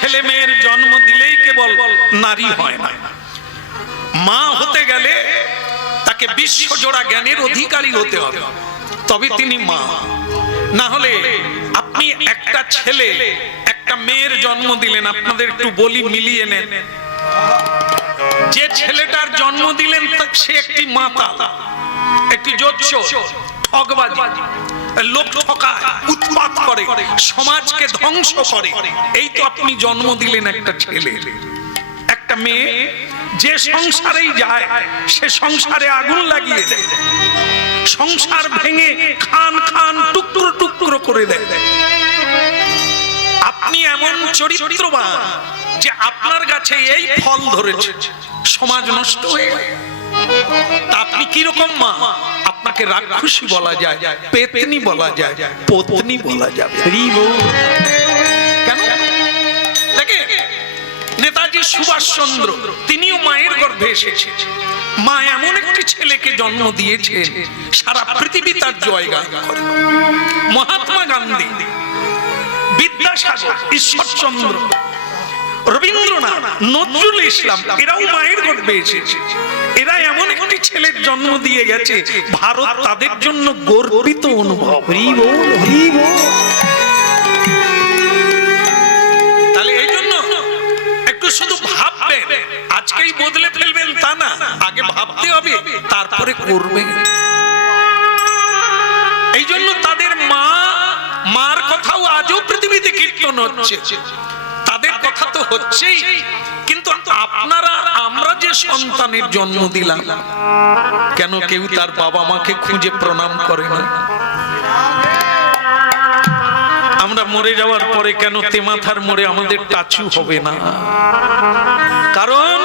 ছেলে মেয়ের জন্ম দিলেই কেবল নারী হয় না, মা হতে গেলে তাকে বিশ্বজোড়া জ্ঞানের অধিকারী হতে হবে, তবে তিনি মা। না হলে আপনি একটা ছেলে একটা মেয়ের জন্ম দিলেন, আপনাদের একটু বলি মিলিয়ে নেন, যে ছেলেটার জন্ম দিলেন সে একটি মাতাল, একটি জোচ্চোর, ঠগবাজি, লোক ঠকায়, উৎপাত করে, সমাজকে ধ্বংস করে। এই তো আপনি জন্ম দিলেন একটা ছেলে। একটা মেয়ে যে সংসারেই যায় সে সংসারে আগুন লাগিয়ে দেয়, সংসার ভেঙে খান খান টুকরো টুকরো করে দেয়। আপনি এমন চরিত্রবান যে আপনার কাছে এই ফল ধরেছে, সমাজ নষ্ট হয়ে গেল। তা আপনি কিরকম মা? আপনাকে রাক্ষসী বলা যায়, পেতনি বলা যায়, পত্নী বলা যাবে। কেন? দেখে নেতাজি সুভাষচন্দ্র তিনিও মায়ের গর্ভে এসেছে। মা এমন একটি ছেলেকে জন্ম দিয়েছে সারা পৃথিবী তার জয়গান করে। মহাত্মা গান্ধী, বিদ্যাসাগর, ঈশ্বরচন্দ্র, রবীন্দ্রনাথ, নজরুল ইসলাম এরাও মায়ের গর্ভে এসেছে। এরা এমন একটি ছেলের জন্ম দিয়ে গেছে, ভারত তাদের জন্য গর্বিত অনুভব। তাহলে এই জন্য একটু শুধু ভাববেন, আজকেই বদলে ফেলবেন তা না, আগে ভাবতে হবে তারপরে করবেন। এই জন্য তাদের মার কথাও আজও পৃথিবীতে কীর্তন হচ্ছে, তাদের কথা তো হচ্ছেই। কিন্তু আপনারা আমরা যে সন্তানের জন্ম দিলাম, কেন কেউ তার বাবা মাকে খুঁজে প্রণাম করে না? আমরা মরে যাওয়ার পরে কেন তেমাথার মোড়ে আমাদের টাচু হবে না? কারণ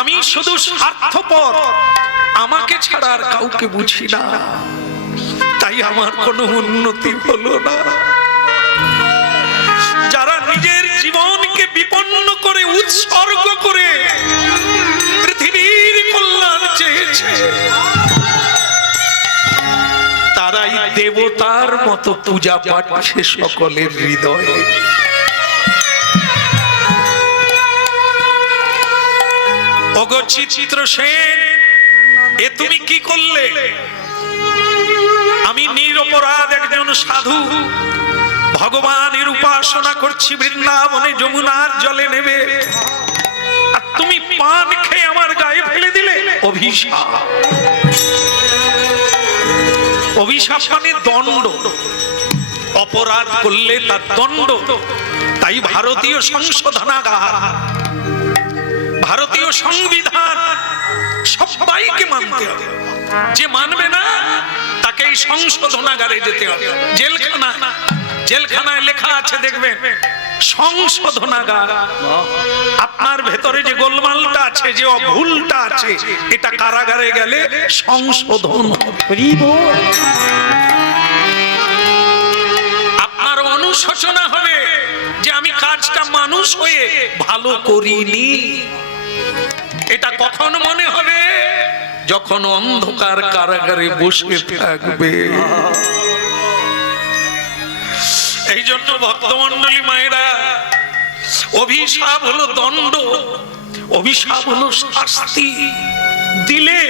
আমি শুধু স্বার্থপর, আমাকে ছাড়া আর কাউকে বুঝি না, তাই আমার কোনো উন্নতি হলো না। যারা নিজের জীবনকে বিপন্ন করে উৎসর্গ করে পৃথিবীর কল্যাণ চেয়েছে, তারাই দেবতার মতো পূজা পাচ্ছে সকলের হৃদয়ে। ওগো চিত্রসেন, এ তুমি কি করলে? আমি নিরপরাধ একজন সাধু, ভগবানের উপাসনা করছি বৃন্দাবনে যমুনার জলে নেবে, আর তুমি পান খেয়ে আমার গায়ে ফেলে দিলে। অভিশাপ, অভিশাপ মানে দণ্ড, অপরাধ করলে তার দণ্ড। তাই ভারতীয় সংশোধনাগার, ভারতীয় সংবিধান সবাইকে মানতে হবে, যে মানবে না তাকে এই সংশোধনাগারে যেতে হবে। জেলখানায় লেখা আছে দেখবেন সংশোধনাগার। আপনার ভেতরে যে গোলমালটা আছে, যে ভুলটা আছে, এটা কারাগারে গেলে সংশোধন হবে। আপনার অনুশোচনা হবে যে আমি কাজটা মানুষ হয়ে ভালো করিনি। এটা কখন মনে হবে? যখন অন্ধকার কারাগারে বসে থাকবে। এই জন্য ভক্তমন্ডলী মায়েরা, অভিশাপ হলো দণ্ড, অভিশাপ হলো শাস্তি। দিলে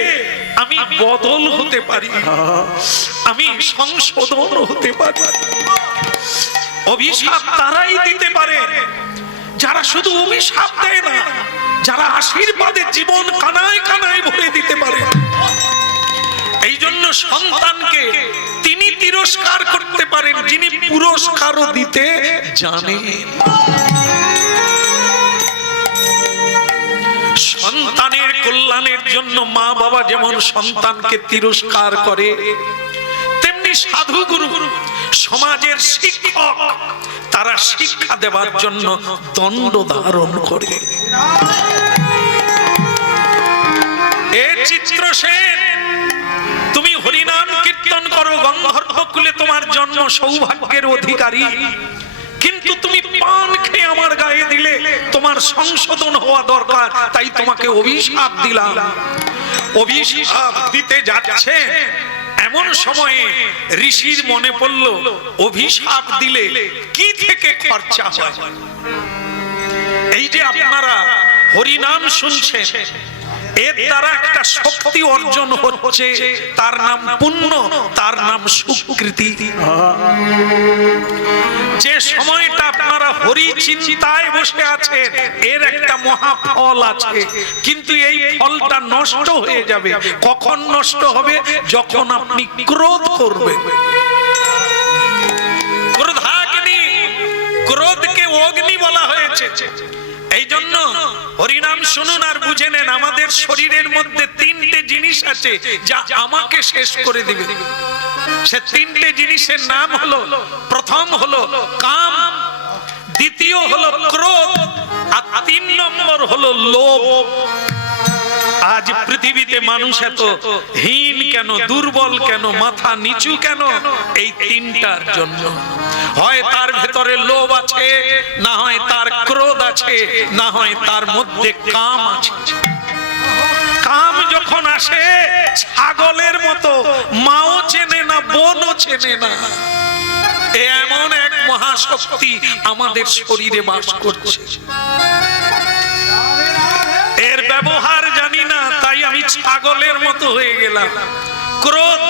আমি বদল হতে পারি, আমি সংশোধন হতে পারি। অভিশাপ তারাই দিতে পারে যারা শুধু অভিশাপ দেয় না, যারা আশীর্বাদে জীবন কানায় কানায় ভরে দিতে পারে। এই জন্য সন্তানকে তিনি তিরস্কার করতে পারেন যিনি পুরস্কারও দিতে জানেন। সন্তানের কল্যাণের জন্য মা বাবা যেমন সন্তানকে তিরস্কার করে, তেমনি সাধুগুরু, সমাজের শিক্ষক, তারা শিক্ষা দেওয়ার জন্য দণ্ড ধারণ করে। এ চিত্রসেন, তুমি হরিনাম কীর্তন করো, গন্ধর্ব কুলে তোমার জন্ম, সৌভাগ্যের অধিকারী, কিন্তু তুমি পান খেয়ে আমার গায়ে দিলে, তোমার সংশোধন হওয়া দরকার, তাই তোমাকে অভিশাপ দিলাম। অভিশাপ দিতে যাচ্ছে এমন সময়ে ঋষির মনে পড়ল অভিশাপ দিলে কি থেকে খরচা হয়। এই যে আপনারা হরিনাম শুনছেন, এর দ্বারা একটা শক্তি অর্জন হচ্ছে, তার নাম পুণ্য, তার নাম সুকৃতি। যে সময়টা আপনারা হরি চিন্তায় বসে আছেন, এর একটা মহাফল আছে, কিন্তু এই ফলটা নষ্ট হয়ে যাবে। কখন নষ্ট হবে? যখন আপনি ক্রোধ করবেন। ক্রোধাগ্নি, ক্রোধকে অগ্নি বলা হয়েছে। এই জন্য হরিনাম শুনুন আর বুঝে নেন, আমাদের শরীরের মধ্যে তিনটে জিনিস আছে যা আমাকে শেষ করে দিবে। সে তিনটে জিনিসের নাম হলো, প্রথম হলো কাম, দ্বিতীয় হলো ক্রোধ, আর 3 নম্বর হলো লোভ। আজ পৃথিবীতে মানুষ এত হীন কেন, দুর্বল কেন, মাথা নিচু কেন? এই তিনটার জন্য। হয় তার ভেতরে লোভ আছে, না হয় তার ক্রোধ আছে, না হয় তার মধ্যে কাম আছে। কাম যখন আসে ছাগলের মতো, মাও চেনে না, বোনও চেনে না। এমন এক মহাশক্তি আমাদের শরীরে বাস করছে। এর ব্যবহার জানি না, তাই আমি ছাগলের মতো হয়ে গেলাম। ক্রোধ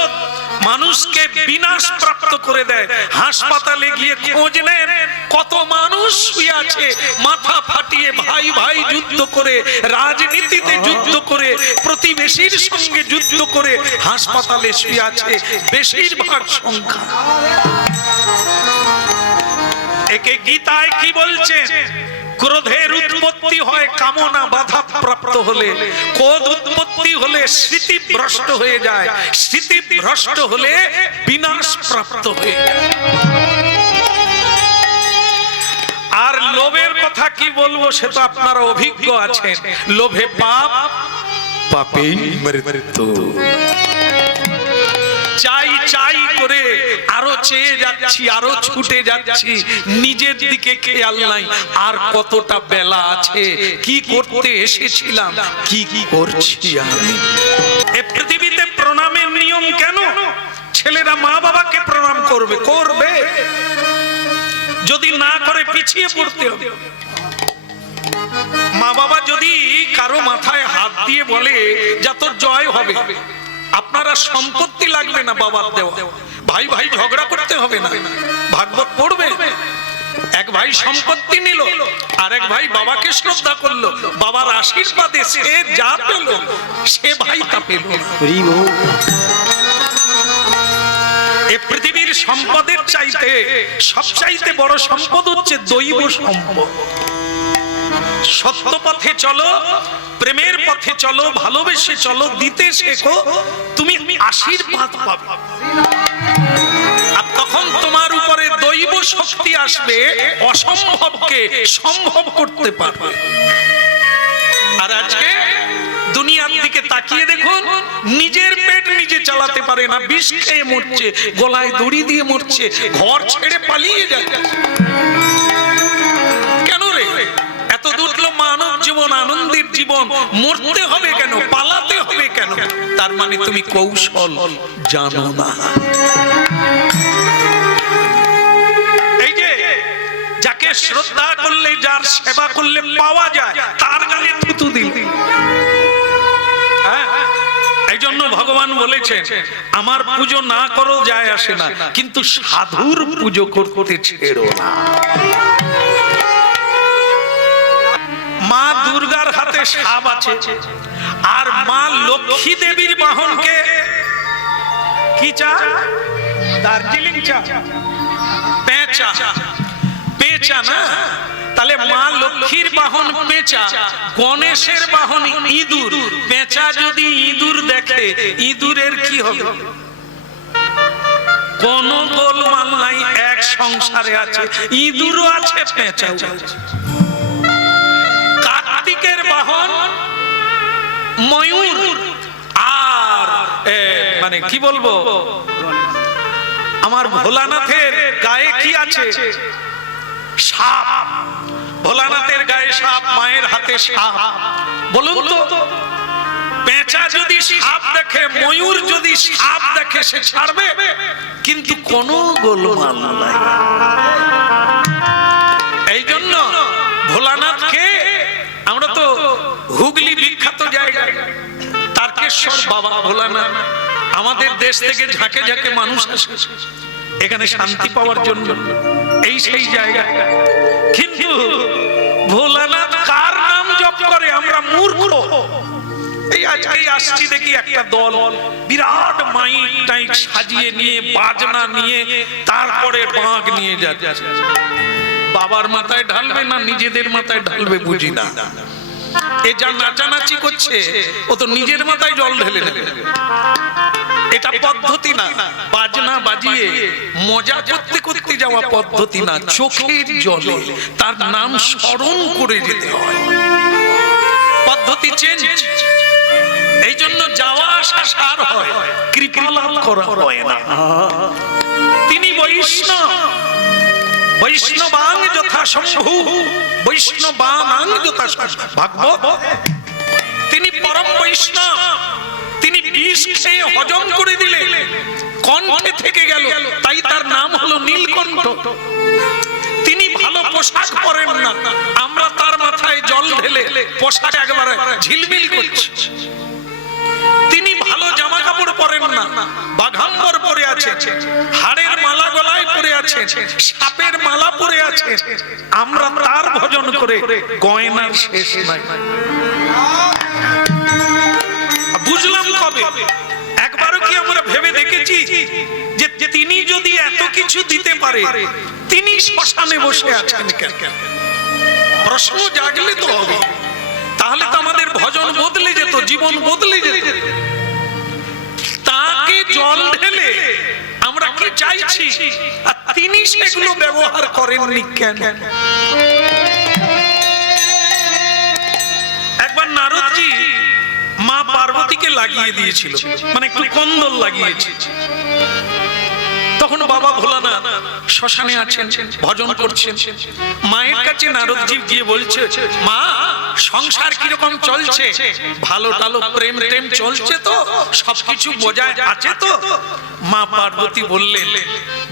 মানুষকে বিনাশ প্রাপ্ত করে দেয়। হাসপাতালে গিয়ে খোঁজ নেন, কত মানুষ শুয়ে আছে মাথা ফাটিয়ে, ভাই ভাই যুদ্ধ করে, রাজনীতিতে যুদ্ধ করে, প্রতিবেশীর সঙ্গে যুদ্ধ করে হাসপাতালে শুয়ে আছে বেশিরভাগ সংখ্যা। একে গীতায় কি বলছেন? ক্রোধের উৎপত্তি হয় কামনা বাধা প্রাপ্ত হলে, ক্রোধ উৎপত্তি হলে স্মৃতি ভ্রষ্ট হয়ে যায়, স্মৃতি ভ্রষ্ট হলে বিনাশ প্রাপ্ত হয়ে যায়। আর লোভের কথা কি বলবো, সে তো আপনারা অভিজ্ঞ আছেন। লোভে পাপ, পাপেই মৃত্যু। চাই চাই করে আরো চেয়ে যাচ্ছি, আরো ছুটে যাচ্ছি, নিজের দিকে খেয়াল নাই। আর কতটা বেলা আছে, কি করতে এসেছিলাম, কি করছি আমি। এ পৃথিবীতে প্রণামের নিয়ম কেন? ছেলেরা মা বাবাকে প্রণাম করবে, করবে, যদি না করে পিছিয়ে পড়তে হবে। মা বাবা যদি কারো মাথায় হাত দিয়ে বলে যা তোর জয় হবে, আপনারা সম্পত্তি লাগবে না বাবার দেওয়া, ভাই ভাই ঝগড়া করতে হবে না, ভাগবত পড়বে। এক ভাই সম্পত্তি নিল, আর এক ভাই বাবাকে শ্রদ্ধা করলো, বাবার আশীর্বাদে সে যা পেল, সে ভাই তা পেল। এই পৃথিবীর সম্পদের চাইতে সবচাইতে বড় সম্পদ হচ্ছে দৈব সম্পদ। সত্য পথে চলো, প্রেমের পথে চলো, ভালোবেসে চলো, দিতে শেখো, তুমি আশীর্বাদ পাবে। আর তখন তোমার উপরে দৈব শক্তি আসবে, অসম্ভবকে সম্ভব করতে পারবে। আর আজকে দুনিয়ার দিকে তাকিয়ে দেখুন, নিজের পেট নিজে চালাতে পারে না, বিষ খেয়ে মরছে, গলায় দড়ি দিয়ে মরছে, ঘর ছেড়ে পালিয়ে যাচ্ছে। কেন রে? এত দুর্লভ মানব জীবন, আনন্দের জীবন, মরতে হবে কেন, পালাতে হবে কেন? তার মানে তুমি কৌশল জানো না। এই যে যাকে শ্রদ্ধা করলে, যার সেবা করলে পাওয়া যায়, তার গালে থুতু দিল। এই জন্য ভগবান বলেছেন, আমার পুজো না করো যায় আসে না, কিন্তু সাধুর পুজো করতে ছেড়ো না। মা দুর্গার হাতে সাপ আছে, আর মা লক্ষ্মী দেবীর বাহনকে কি চা? দার্জিলিং চা, পেঁচা, পেঁচা না? তাহলে মা লক্ষ্মীর বাহন পেঁচা, গণেশের বাহন ইঁদুর। পেঁচা যদি ইঁদুর দেখে, ইঁদুরের কি হবে? কোন গোলমাল নাই, এক সংসারে আছে, ইঁদুরও আছে, পেঁচাও আছে। কার্তিকের বাহন ময়ূর, আর মানে কি বলবো, আমার ভোলানাথের গায়ে কি আছে? সাপ। ভোলানাথের গায়ে সাপ, মায়ের হাতে সাপ। বলুন তো পেঁচা যদি সাপ দেখে, ময়ূর যদি সাপ দেখে, সে ছাড়বে, কিন্তু কোনো গোলমাল নাই। এই জন্য ভোলানাথকে আমরা তো হুগলি বিখ্যাত জায়গা, তারকেশ্বর বাবা ভোলানাথ, আমাদের দেশ থেকে ঝাঁকে ঝাঁকে মানুষ আসে এখানে শান্তি পাওয়ার জন্য, এই সেই জায়গা। কিন্তু ভোলানাথ কার নাম জপ করে আমরা মূর্খ। এই আজকেই আসছি দেখি একটা দল বিরাট মাইক টাইক সাজিয়ে নিয়ে, বাজনা নিয়ে, তারপরে বাঁক নিয়ে যাচ্ছে। বাবার মাথায় ঢালবে না নিজেদের মাথায় ঢালবে বুঝি না। এ যা নাচানাচি করছে ও তো নিজের মাথায় জল ঢেলে দেবে। এটা পদ্ধতি না, বাজনা বাজিয়ে মজা করতে করতে যাওয়া পদ্ধতি না, চোখের জলে তার নাম স্মরণ করে যেতে হয়, পদ্ধতি চেঞ্জ। এই জন্য যাওয়া আসা সার হয়, কৃপা লাভ করা হয় না। তিনি বৈষ্ণব, বৈষ্ণবাং যথা শম্ভু, বৈষ্ণবানাং যথা ভাগবত। তিনি পরম বৈষ্ণব, তিনি বিষ খেয়ে হজম করে দিলে কণ্ঠে থেকে গেল, তাই তার নাম হলো নীলকণ্ঠ। তিনি ভালো পোশাক পরেন না, আমরা তার মাথায় জল ঢেলে পোশাক একবারে ঝিলমিল করছি। তিনি ভালো জামা কাপড় পরেন না, বাঘাম্বর পরে আছে, হাড়ের মালা গলায় পরে আছে, সাপের মালা পরে আছে, আমরা তার ভজন করে গয়নার শেষ নাই। বুঝলাম কবে? একবারও কি আমরা ভেবে দেখেছি যে তিনি যদি এত কিছু দিতে পারে, তিনি শ্মশানে বসে আছেন কেন? প্রশ্ন জাগলে তো হবে, তাহলে তো আমাদের ভজন বদলে যেত, জীবন বদলে যেত। তাকে জল ঢেলে আমরা কি চাইছি, আর তিনি সেগুলো ব্যবহার করেননি কেন? একবার নারদজি মা পার্বতীকে লাগিয়ে দিয়েছিল, মানে একটু কন্দল লাগিয়েছে। তখন বাবা ভোলানাথ শ্মশানে আছেন, ভজন করছেন। মায়ের কাছে নারদজি গিয়ে বলছে, মা সংসার কিরকম চলছে, ভালো টালো প্রেম টেম চলছে তো, সবকিছু বজায় আছে তো? মা পার্বতী বললেন,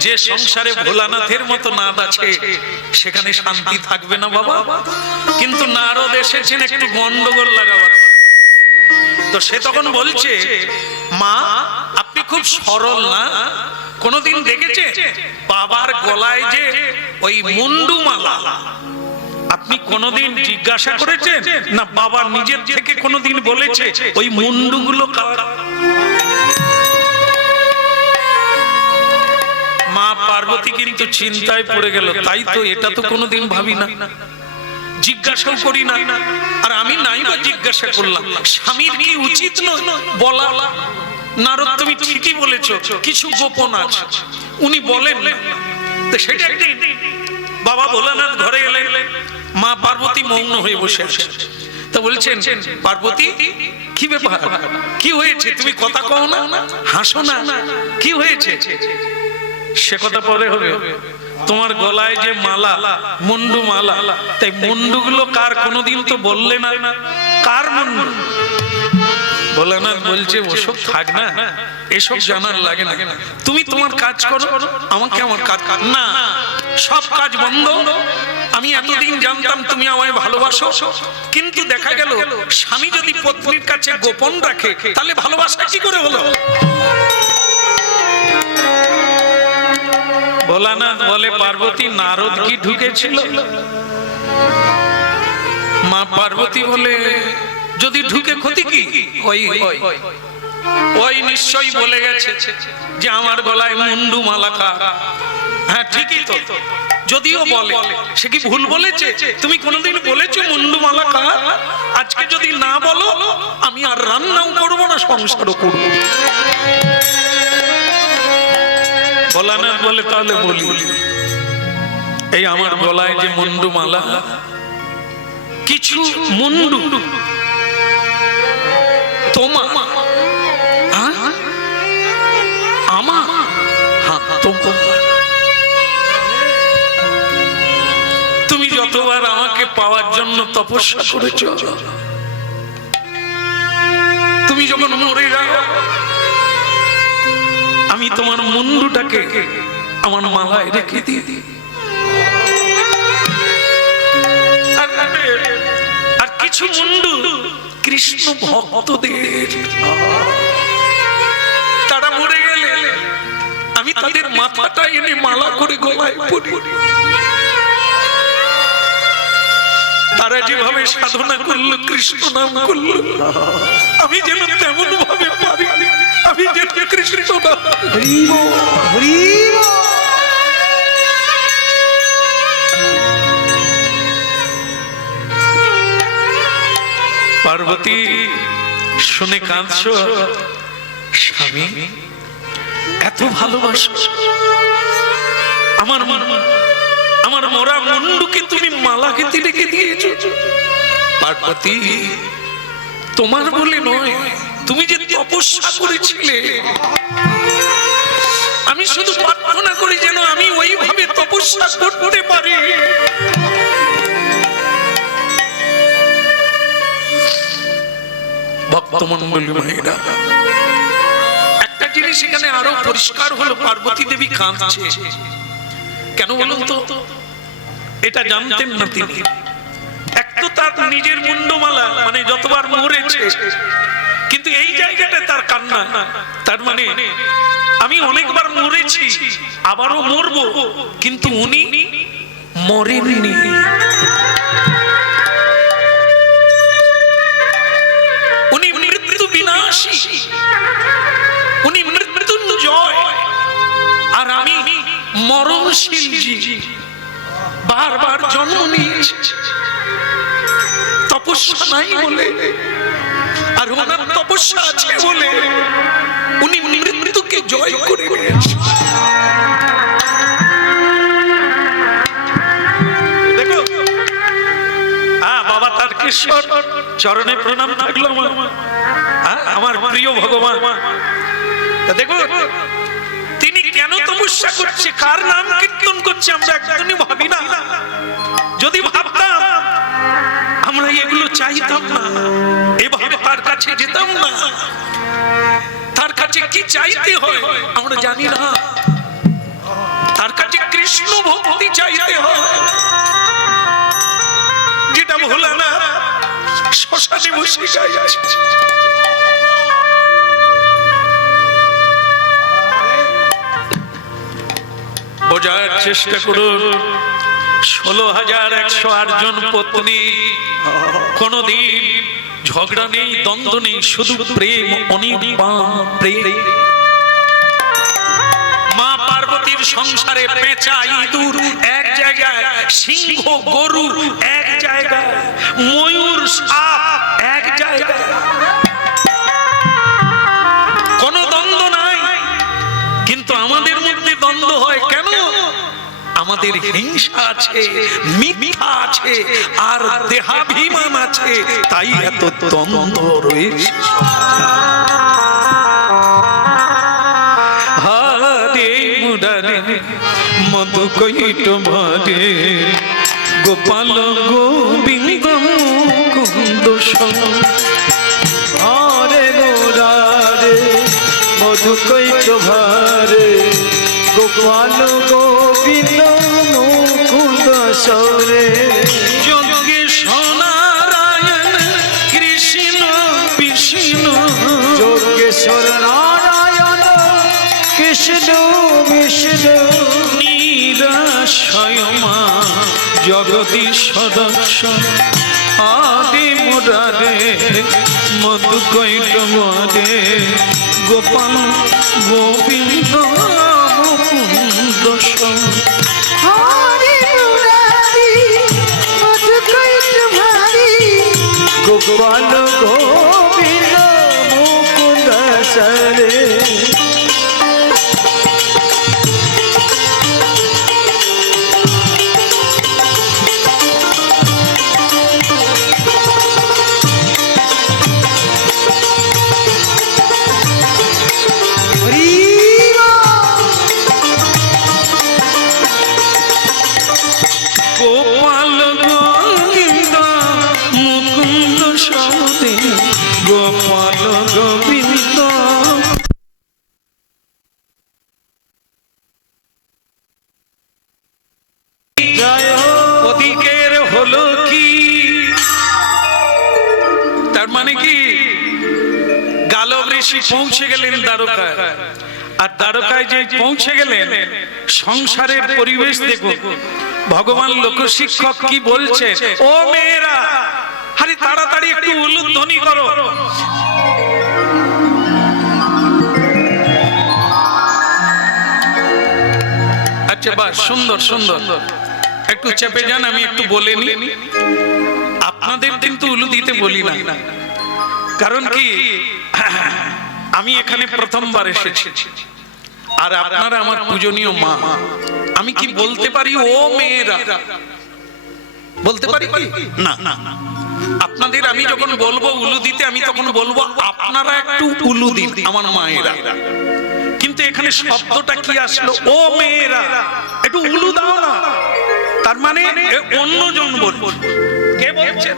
যে সংসারে ভোলানাথের মতো নাদ আছে সেখানে শান্তি থাকবে না বাবা। কিন্তু নারদ এসেছেন একটু গন্ডগোল লাগাবার। তো সে তখন বলছে, মা আপনি খুব সরল না, কোনদিন দেখেছে বাবার গলায় যে ওই মুন্ডু মালা, আপনি কোনদিন জিজ্ঞাসা করেছেন না? বাবা নিজের থেকে কোনদিন বলেছে ওই মুন্ডুগুলো কার? মা পার্বতী কিন্তু চিন্তায় পড়ে গেল, তাই তো, এটা তো কোনদিন ভাবি না, জিজ্ঞাসাও করি না। আর আমি নাই বা জিজ্ঞাসা করলাম, স্বামীর কি উচিত নয় বলা? নারদ তুমি ঠিকই বলেছো, কিছু গোপন আছে, উনি বলেন না। তো সেটা একদিন বাবা ভোলানাথ ঘরে এলেন, মা পার্বতী মৌন হয়ে বসে আছে। তো বলছেন, পার্বতী কি ব্যাপার, কি হয়েছে, তুমি কথা কও না, হাসো না, কি হয়েছে? সে কথা পরে হবে। তোমার গলায় যে মালা, মুন্ডু মালা, তাই মুন্ডুগুলো কার কোনোদিন তো বললে না, কার মুন্ডু? ভোলানাথ বলছে, ওসব থাক না, এসব জানার লাগে না, তুমি তোমার কাজ করো, আমাকে আমার কাজ না, সব কাজ বন্ধ। আমি এতদিন জানতাম তুমি আমায় ভালোবাসো, কিন্তু দেখা গেল স্বামী যদি পত্নীর কাছে গোপন রাখে তাহলে ভালোবাসা কি করে হলো? ভোলানাথ বলে, পার্বতী নারদ কি ঢুকেছিল? মা পার্বতী বলে, যদি ঢুকে ক্ষতি কি? ওই নিশ্চয়ই বলে গেছে যে আমার গলায় মুন্ডু মালা কার। হ্যাঁ ঠিকই তো, যদিও বলে, সে কি ভুল বলেছে? তুমি কোনোদিন বলেছো মুন্ডু মালা কার? আজকে যদি না বলো, আমি আর রান্নাও করবো না, সংসারও করবো। ভোলানাথ বলে, তাহলে বলি, এই আমার গলায় যে মুন্ডু মালা, কিছু মুন্ডু তোমার, আমার, তুমি যতবার আমাকে পাওয়ার জন্য তপস্যা করেছো, তুমি যখন মরে যাও আমি তোমার মুন্ডুটাকে আমার মালায় রেখে দিয়ে দিই। আর কিছু মুন্ডু কৃষ্ণ ভক্তদের, তারা মরে গেলে আমি তাদের মাথাটা এনে মালা করে গলায় পরি। তারা যেভাবে সাধনা করলো, কৃষ্ণ নাম করলো, আমি যেন তেমন ভাবে পারি। আমি যেন কৃষ্ণ নাম পার্বতী শুনে কাঁদছ, স্বামী এত ভালোবাসো আমার মরা মুন্ডুকে তুমি মালা গেঁথে রেখে দিয়েছ। পার্বতী তোমার বলে নয়, তুমি যে তপস্যা করেছিলে, আমি শুধু প্রার্থনা করি যেন আমি ওইভাবে তপস্যা করতে পারি। ভক্তমণ্ডলী ভাইরা, একটা জিনিস এখানে আরো পরিষ্কার হলো, পার্বতী দেবী কাঁদছে কেন বলুন তো? এটা জানতেন না তিনি। এক তো তার নিজের মুন্ডমালা, মানে যতবার মরেছে, কিন্তু এই জায়গাটা তার কান্না, তার মানে আমি অনেকবার মরেছি, আবারও মরবো, কিন্তু উনি মরেননি। উনি মৃত্যু বিনাশী, উনি মৃত্যুঞ্জয়, আর আমি মরণশীল জীব, বারবার জন্ম নিয়েছি, তপস্যা নাই বলে, আর ওনার তপস্যা আছে বলে উনি মৃত্যুকে জয় করে নিয়েছেন। দেখো বাবা তারকেশ্বর চরণে প্রণাম থাকলো আমার প্রিয় ভগবান। দেখো তিনি কেন তপস্যা করছে, কার নাম কীর্তন করছে, আমরা একদমই ভাবি না। যদি ভাবতাম আমরা এগুলো চাইতাম না, এভাবে তার কাছে যেতাম না। তার কাছে কি চাইতে হয় আমরা জানি না, তার কাছে কৃষ্ণ ভক্তি চাইতে হয়, যেটা ভোলা না শ্মশানে বসে গাইছে। বোঝার চেষ্টা করুন, 16,108 জন পত্নী, কোনদিন ঝগড়া নেই, দ্বন্দ্ব নেই, শুধু প্রেম, অনির্বাণ প্রেম। মা পার্বতীর সংসারে পেঁচা ইঁদুর এক জায়গায়, সিংহ গরু এক জায়গায়, ময়ূর সাপ এক জায়গায়, কোনো দ্বন্দ্ব নাই। কিন্তু আমাদের মধ্যে দ্বন্দ্ব হয় কেন? আমাদের হিংসা আছে, মিথ্যা আছে, আর দেহাভিমান আছে, তাই এত দ্বন্দ্ব রয়েছে। হারে মুরারে মধু কৈট ভরে, গোপাল গোবিন্দ মুকুন্দ সম। হরে মুরারে মধু কৈট ভরে, গোপাল গোবিন্দ মুকুন্দ সরে। যোগেশ্বর নারায়ণ কৃষ্ণ বিষ্ণু, যোগেশ্বর নারায়ণ কৃষ্ণ বিষ্ণু, নিরাশয় মা জগদীশ্বর। আদি মুরারে মধু কৈট ভরে, গোপাল গোবিন্দ মুকুন্দ সম। হরে মুরারি মধু কৈট ভরে, গোপাল গোবিন্দ মুকুন্দ সরে। গোপাল গোবিন্দ মুকুন্দ সদে, মানে কি, গালব ঋষি পৌঁছে গেলেন দ্বারকায়, আর দ্বারকায় যে পৌঁছে গেলেন সংসারের পরিবেশ দেখুন, ভগবান লোকশিক্ষক কি বলছে, ও মেয়েরা আরে তাড়াতাড়ি একটু উলুধ্বনি করো। আচ্ছা বাস, সুন্দর সুন্দর, একটু চেপে যান, আমি একটু বলে নি। আপনাদের কিন্তু উলু দিতে বলি না, কারণ কি আমি এখানে প্রথমবার এসেছি, আর আপনারা আমার পূজনীয় মা। আমি কি বলতে পারি ও মেয়েরা? বলতে পারি কি না? আপনাদের আমি যখন বলবো উলু দিতে, আমি তখন বলবো আপনারা একটু উলু দিন আমার মায়েরা। কিন্তু এখানে শব্দটা কি আসলো, ও মেয়েরা একটু উলু দাও না, তার মানে অন্যজন বলবো। কে বলছে?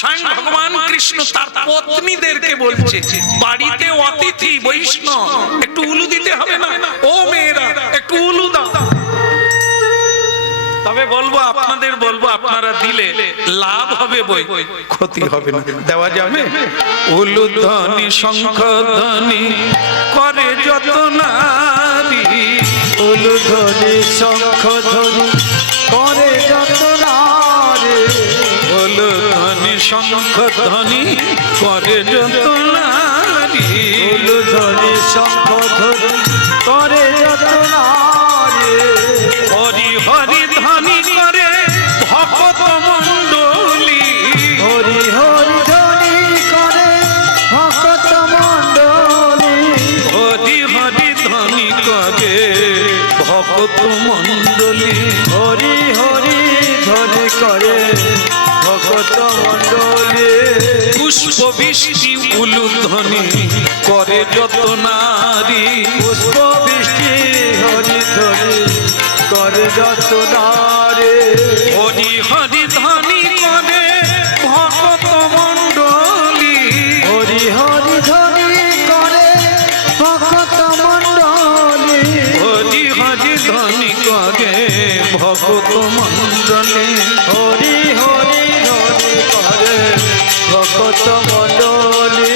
স্বয়ং ভগবান কৃষ্ণ তার পত্নীদেরকে বলছে, বাড়িতে অতিথি বৈষ্ণব একটু উলু দিতে হবে না? ও মেয়েরা একটু উলু দাও। তবে বলবো আপনাদের, বলবো আপনারা দিলে লাভ হবে, বই ক্ষতি হবে না। দেওয়া যাবে? উলুধ্বনি শঙ্খধ্বনি করে যত নারী, উলুধ্বনি শঙ্খধ্বনি করে যত নারী, উলুধ্বনি শঙ্খধ্বনি করে যত নারী, উলুধ্বনি শঙ্খধ্বনি করে যত নারী, হরি হরি ধ্বনি করে ভক্ত মণ্ডলী, হরি হরি ধ্বনি করে ভক্ত মণ্ডলী, হরি হরি ধ্বনি করে ভক্ত মণ্ডলী, হরি হরি ধ্বনি করে ভক্ত মণ্ডলী, পুষ্প বৃষ্টি উলুধ্বনি করে যত নারী, পুষ্প বৃষ্টি হরি ধ্বনি করে যত নারী, হরি হরি ধ্বনি করে ভক্ত মণ্ডলী, হরি হরি ধ্বনি করে ভক্ত মণ্ডলী, হরি হরি ধ্বনি করে ভক্ত মণ্ডলী, হরি হরি ধ্বনি করে ভক্ত মণ্ডলী,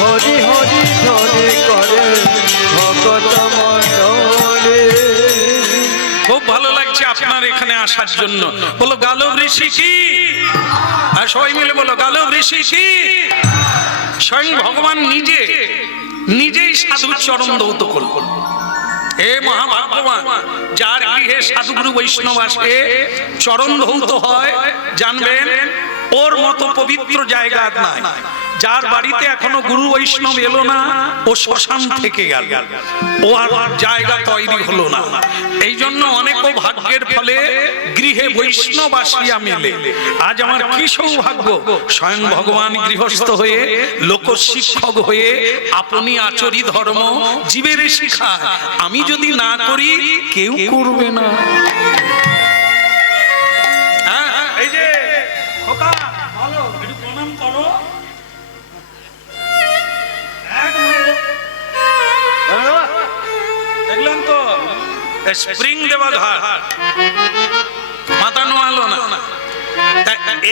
হরি হরি ধ্বনি করে ভক্ত মণ্ডলী। খুব ভালো লাগছে আপনার এখানে আসার জন্য। বলো গালব ঋষি কি? আর সবাই মিলে বলো গালব ঋষি কি? স্বয়ং ভগবান নিজেই সাধুর চরণ দৌত করল। হে মহাভাগ্যবান, যার গৃহে সাধুগুরু বৈষ্ণব আসে চরণ ধৌত হয়, জানবেন ওর মতো পবিত্র জায়গা আর নাই। যার বাড়িতে এখনো গুরু বৈষ্ণব এলো না, ও শ্মশান থেকে গেল, ও আর জায়গা তৈরি হলো না। এই জন্য অনেক ভাগ্যের ফলে গৃহে বৈষ্ণব আসিয়া মেলে। আজ আমার কি সৌভাগ্য, স্বয়ং ভগবান গৃহস্থ হয়ে লোকশিক্ষক হয়ে আপনি আচরি ধর্ম জীবের শিখায়। আমি যদি না করি কেউ করবে না। হ্যাঁ, এই যে খোকা, ভালো একটু প্রণাম করো। দেখলেন তো, স্প্রিং দেওয়া ঘাট, মাথা নোয়ালো না।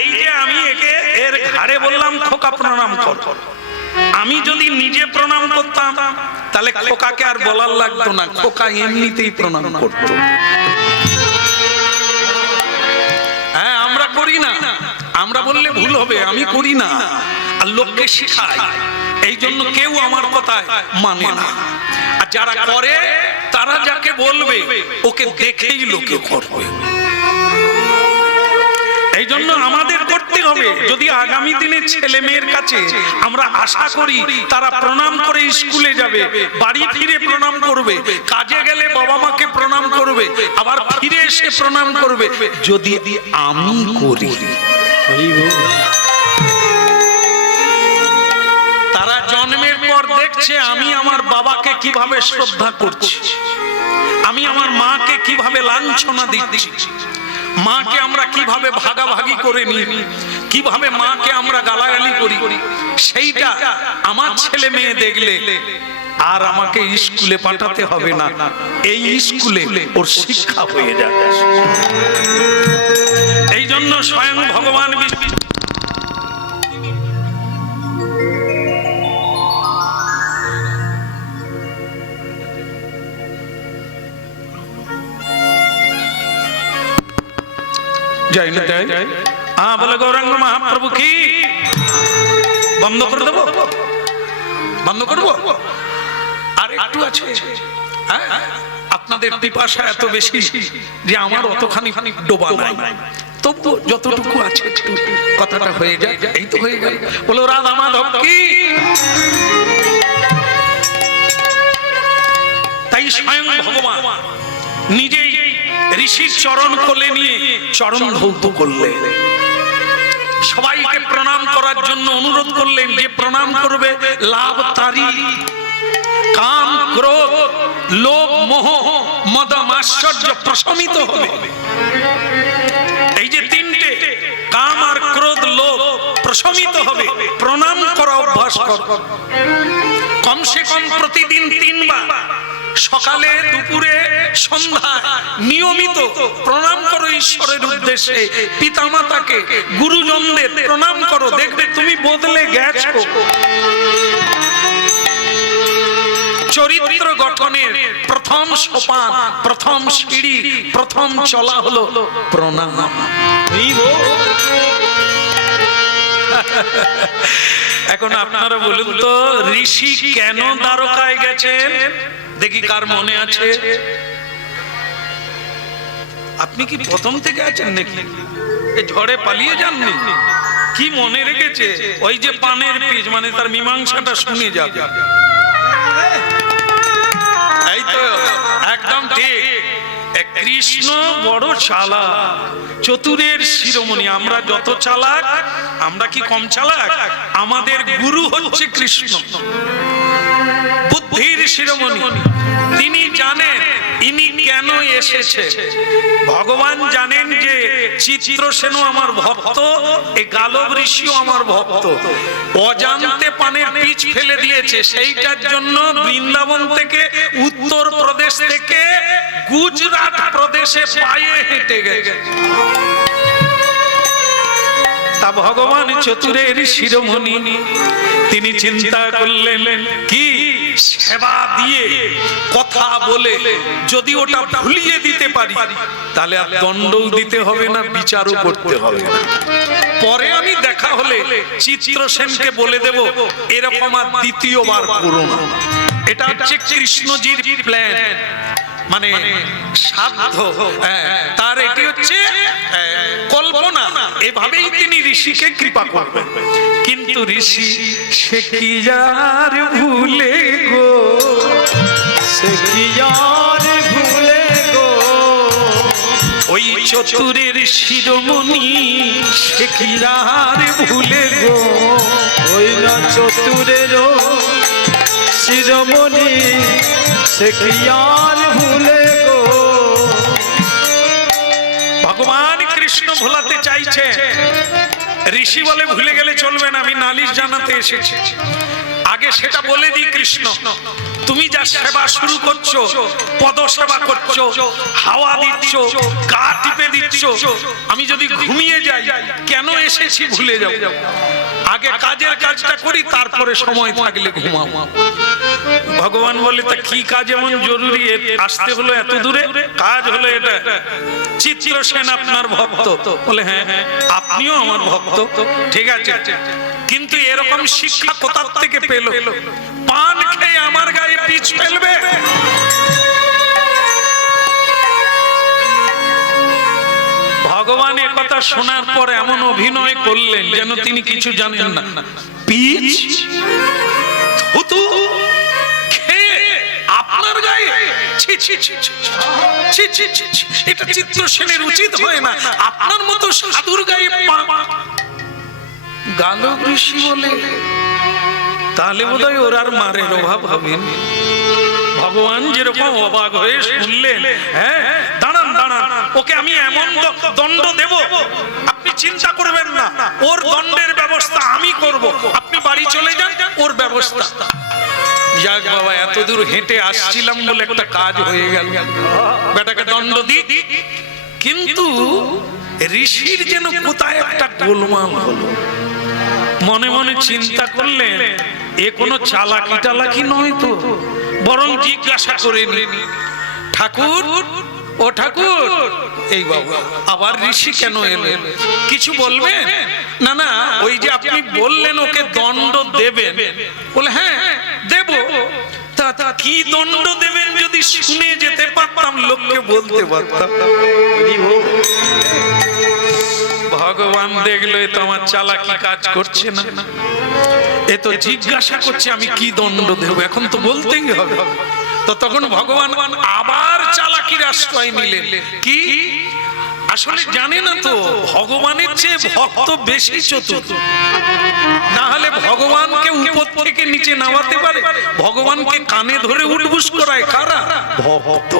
এই যে আমি একে এর ঘাড়ে বললাম খোকা প্রণাম কর, আমি যদি নিজে প্রণাম করতাম তাহলে খোকাকে আর বলার লাগতো না, খোকা এমনিতেই প্রণাম করতো। হ্যাঁ, আমরা করি না, আমরা বললে ভুল হবে, আমি করি না, আর লোককে শিখাই। এই জন্য কেউ আমার কথায় মানে না, আর যারা করে তারা যাকে বলবে ওকে দেখেই লোকে করবে। এই জন্য আমাদের করতে হবে। যদি আগামী দিনে ছেলে মেয়ের কাছে আমরা আশা করি তারা প্রণাম করে স্কুলে যাবে, বাড়ি ফিরে প্রণাম করবে, কাজে গেলে বাবা মাকে প্রণাম করবে, আবার ফিরে এসে প্রণাম করবে, যদি আমি করি, তারা জন্মের পর দেখছে আমি আমার বাবাকে কিভাবে শ্রদ্ধা করছি, আমি আমার মাকে কিভাবে লাঞ্ছনা দিচ্ছি, মাকে আমরা কিভাবে ভাগাভাগি করে নিই, কিভাবে মাকে আমরা গালাগালি করি, সেইটা আমার ছেলে মেয়ে দেখলে আর আমাকে স্কুলে পাঠাতে হবে না, এই স্কুলে ওর শিক্ষা হয়ে যাবে। এই জন্য স্বয়ং ভগবান যাই না যাই বলে গৌরাঙ্গ মহাপ্রভু কি বন্ধ করে দেবো, বন্ধ করবো? আর একটু আছে, হ্যাঁ আপনাদের পিপাসা এত বেশি যে আমার অতখানি ডোবা নাই, তবু যতটুকু আছে একটু কথাটা হয়ে যায়। এই তো হয়ে গেল। বলো রাধা মাধব কি। তাই স্বয়ং ভগবান নিজেই ঋষির চরণ কোলে নিয়ে চরণ ধৌত করলেন, সবাইকে প্রণাম করার জন্য অনুরোধ করলেন, যে প্রণাম করবে লাভ তারই। কাম ক্রোধ লোভ মোহ মদ আশ্চর্য প্রশমিত হবে। এই যে তিনটে কাম আর ক্রোধ লোভ প্রশমিত হবে, প্রণাম করা অভ্যাস কর। কমসে কম প্রতিদিন 3 বার, সকালে দুপুরে সন্ধ্যায় নিয়মিত প্রণাম করো ঈশ্বরের উদ্দেশ্যে। পিতামাতাকে গুরুজনদের প্রণাম করো, দেখবে তুমি বদলে গেছো। চরিত্র গঠনের প্রথম সোপান, প্রথম সিঁড়ি, প্রথম চলা হলো প্রণাম। এখন আপনারা বলুন তো, ঋষি কেন দ্বারকায় গেছেন? দেখি কার মনে আছে। আপনি কি প্রথম থেকে আছেন নাকি ঝড়ে পালিয়ে যাননি? কি মনে রেখেছে? ওই যে পানের বীজ, মানে তার মীমাংসাটা শুনে যাবে। এই তো একদম ঠিক। কৃষ্ণ বড় চালাক, চতুরের শিরোমণি। আমরা যত চালাক, আমরা কি কম চালাক? আমাদের গুরু হচ্ছে কৃষ্ণ, বুদ্ধির শিরোমণি। তিনি জানেন ইনি কেন এসেছে। ভগবান জানেন যে চিত্রসেনও আমার ভক্ত, এই গালব ঋষিও আমার ভক্ত। অজান্তে পানের বীজ ফেলে দিয়েছে, সেইটার জন্য বৃন্দাবন থেকে উত্তর প্রদেশ থেকে গুজরাট প্রদেশে পায়ে হেঁটে গেছে। তা ভগবান চতুরের শিরোমণি, তিনি চিন্তা করলেন কি সেবা দিয়ে কথা বলে যদি ওটা ভুলিয়ে দিতে পারি, তাহলে আর দণ্ডও দিতে হবে না, বিচারও করতে হবে না। পরে আমি দেখা হলে চিত্রসেনকে বলে দেব, এরকম আর দ্বিতীয়বার করো না। এটা হচ্ছে কৃষ্ণজির প্ল্যান, মানে সাধ্য তার, এটি হচ্ছে কল্পনা। এভাবেই তিনি ঋষিকে কৃপা করবেন। কিন্তু ঋষি সে কি যার ভুলে গো, সে কি আর ভুলে গো, ওই চতুরের শিরোমণি সে কি আর ভুলে গো, ওই না চতুরের শিরোমণি সে কি আর ভুলে গো। ভগবান কৃষ্ণ ভোলাতে চাইছে। ঋষি বলে ভুলে গেলে চলবে না, আমি নালিশ জানাতে এসেছি। আগে সেটা বলে দিই, কৃষ্ণ তুমি যা সেবা শুরু করছো, পদ সেবা করছো, হাওয়া দিচ্ছ, গা টিপে দিচ্ছ, আমি যদি ঘুমিয়ে যাই কেন এসেছি ভুলে যাও। আগে কাজের কাজটা করি, তারপরে সময় থাকলে ঘুমাবো। ভগবান বলে তা কি কাজ এমন জরুরি আসতে হলো এত দূরে? কাজ হলো এটা। চিত্রসেন আপনার ভক্ত? বলে হ্যাঁ, আপনিও আমার ভক্ত। ঠিক আছে, কিন্তু এরকম শিক্ষা কোথা থেকে পেল? পান খেয়ে আমার গায়ে পিচ ফেলবে? ভগবান এ কথা শোনার পর এমন অভিনয় করলেন যেন তিনি কিছু জানেন না। পিচ থুতু খেয়ে আপনার গায়ে? ছি ছি ছি ছি ছি ছি ছি, এটা চিত্রসেনের উচিত হয় না। আপনার মতো সাধুর গায়ে পা। গালব ঋষি বলে তাহলে বোধহয় ওর আর মারের অভাব হবে। ভগবান যেরকম অবাক হয়ে শুনলেন, হ্যাঁ দাঁড়ান দাঁড়ান, ওকে আমি এমন দণ্ড দেব আপনি চিন্তা করবেন না, ওর দণ্ডের ব্যবস্থা আমি করব, আপনি বাড়ি চলে যান, ওর ব্যবস্থা। যাক বাবা, এত দূর হেঁটে আসছিলাম বলে একটা কাজ হয়ে গেল, বেটাকে দণ্ড দিই। কিন্তু ঋষির যেন কোথায় একটা গোলমাল হলো। মনে মনে চিন্তা করলেন এ কোনো চালাকি টালাকি নয় তো, বরং জিজ্ঞাসা করে নি, ঠাকুর ও ঠাকুর, এই বাবু আবার ঋষি কেন এলেন, কিছু বলবেন? না না, ওই যে আপনি বললেন ওকে দণ্ড দেবেন, বলে হ্যাঁ দেব। তা কি দণ্ড দেবেন যদি শুনে যেতে পারতাম, লোককে বলতে পারতাম। ভগবান দেখলো এ তো আমার চালাকি কাজ করছে না, এ তো জিজ্ঞাসা করছে আমি কি দণ্ড দেব, এখন তো বলতেই হবে। তো তখন ভগবান আবার চালাকির আশ্রয় নিলেন। কি আসলে জানে না তো ভগবানের চেয়ে ভক্ত বেশি চতুর, না হলে ভগবানকে উপর থেকে নিচে নামাতে পারে? ভগবানকে কানে ধরে উঠবুস করায় কারা? ভক্ত।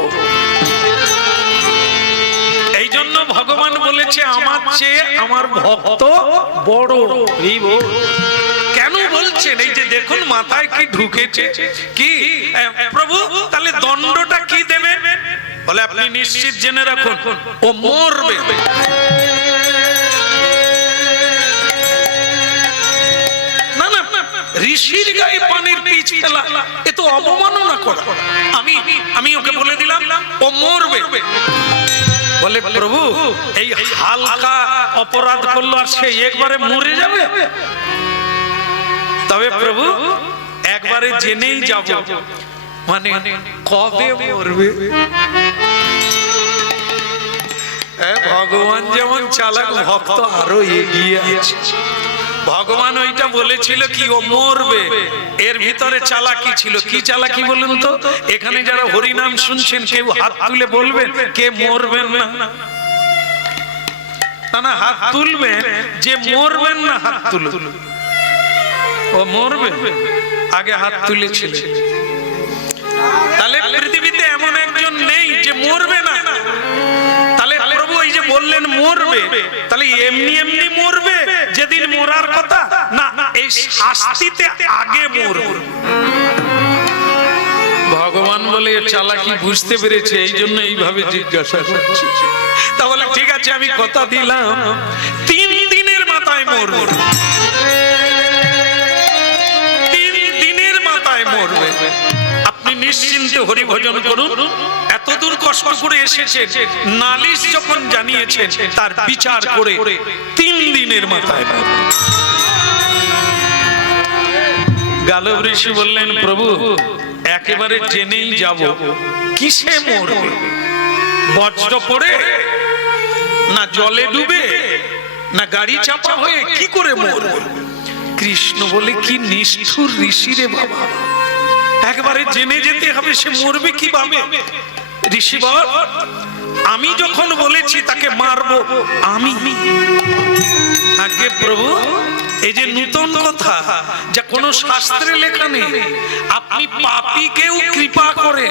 এই জন্য ভগবান বলেছে আমার চেয়ে আমার ভক্ত বড়। কেন বলছেন? এই যে দেখুন মাথায় কি ঢুকেছে। কি প্রভু তাহলে দণ্ডটা কি দেবেন? বলে আপনি নিশ্চিত জেনে রাখুন ও মরবে। না না, ঋষির গায়ে পানির পিচ ফেলা এ তো অবমাননা করা। আমি ওকে বলে দিলাম ও মরবে। বলে প্রভু এই হালকা অপরাধ করলো আর সে একবারে মরে যাবে? তবে প্রভু একবারে জেনেই যাব, মানে কবে মরবে। ভগবান যেমন চালাক, ভক্ত আরো এগিয়ে আছে। ভগবান ওইটা বলেছিল কি ও মরবে, এর ভিতরে চালাকি ছিল। কি চালাকি বলুন তো? এখানে যারা হরিনাম শুনছেন কেউ হাত তুলে বলবেন কে মরবেন না? না না, হাত তুলবেন যে মরবেন না, হাত তুলুন। ও মরবে, আগে হাত তুলেছিল। তাহলে পৃথিবীতে এমন একজন নেই যে মরবে না। তাহলে প্রভু এই যে বললেন মরবে, তাহলে এমনি এমনি মরবে যেদিন মরার কথা? না, এই শাস্তিতে আগে মরবে। ভগবান বলে চালাকি বুঝতে পেরেছে, এই জন্য এইভাবে জিজ্ঞাসা করছে। তাহলে ঠিক আছে, আমি কথা দিলাম 3 দিনের মাথায় মরবে, 3 দিনের মাথায় মরবে। আপনি নিশ্চিন্তে হরি ভজন করুন। এতদূর কষ্ট করে এসেছে, নালিশ যখন জানিয়েছেন তার বিচার করে 3 দিনের মাথায়। গালব ঋষি বললেন প্রভু একেবারে জেনেই যাব, কিসে মরবে? বজ্র পড়ে, না জলে ডুবে, না গাড়ি চাপা হয়ে, কি করে মরবে? কৃষ্ণ বলে কি নিষ্ঠুর ঋষি রে বাবা, একবারে জেনে যেতে হবে সে মরবে কিভাবে। ঋষি বল আমি যখন বলেছি তাকে মারবো, আমি আগে প্রভু এই যে নূতন কথা যা কোন শাস্ত্রে লেখা নেই। আপনি পাপীকেও কৃপা করে,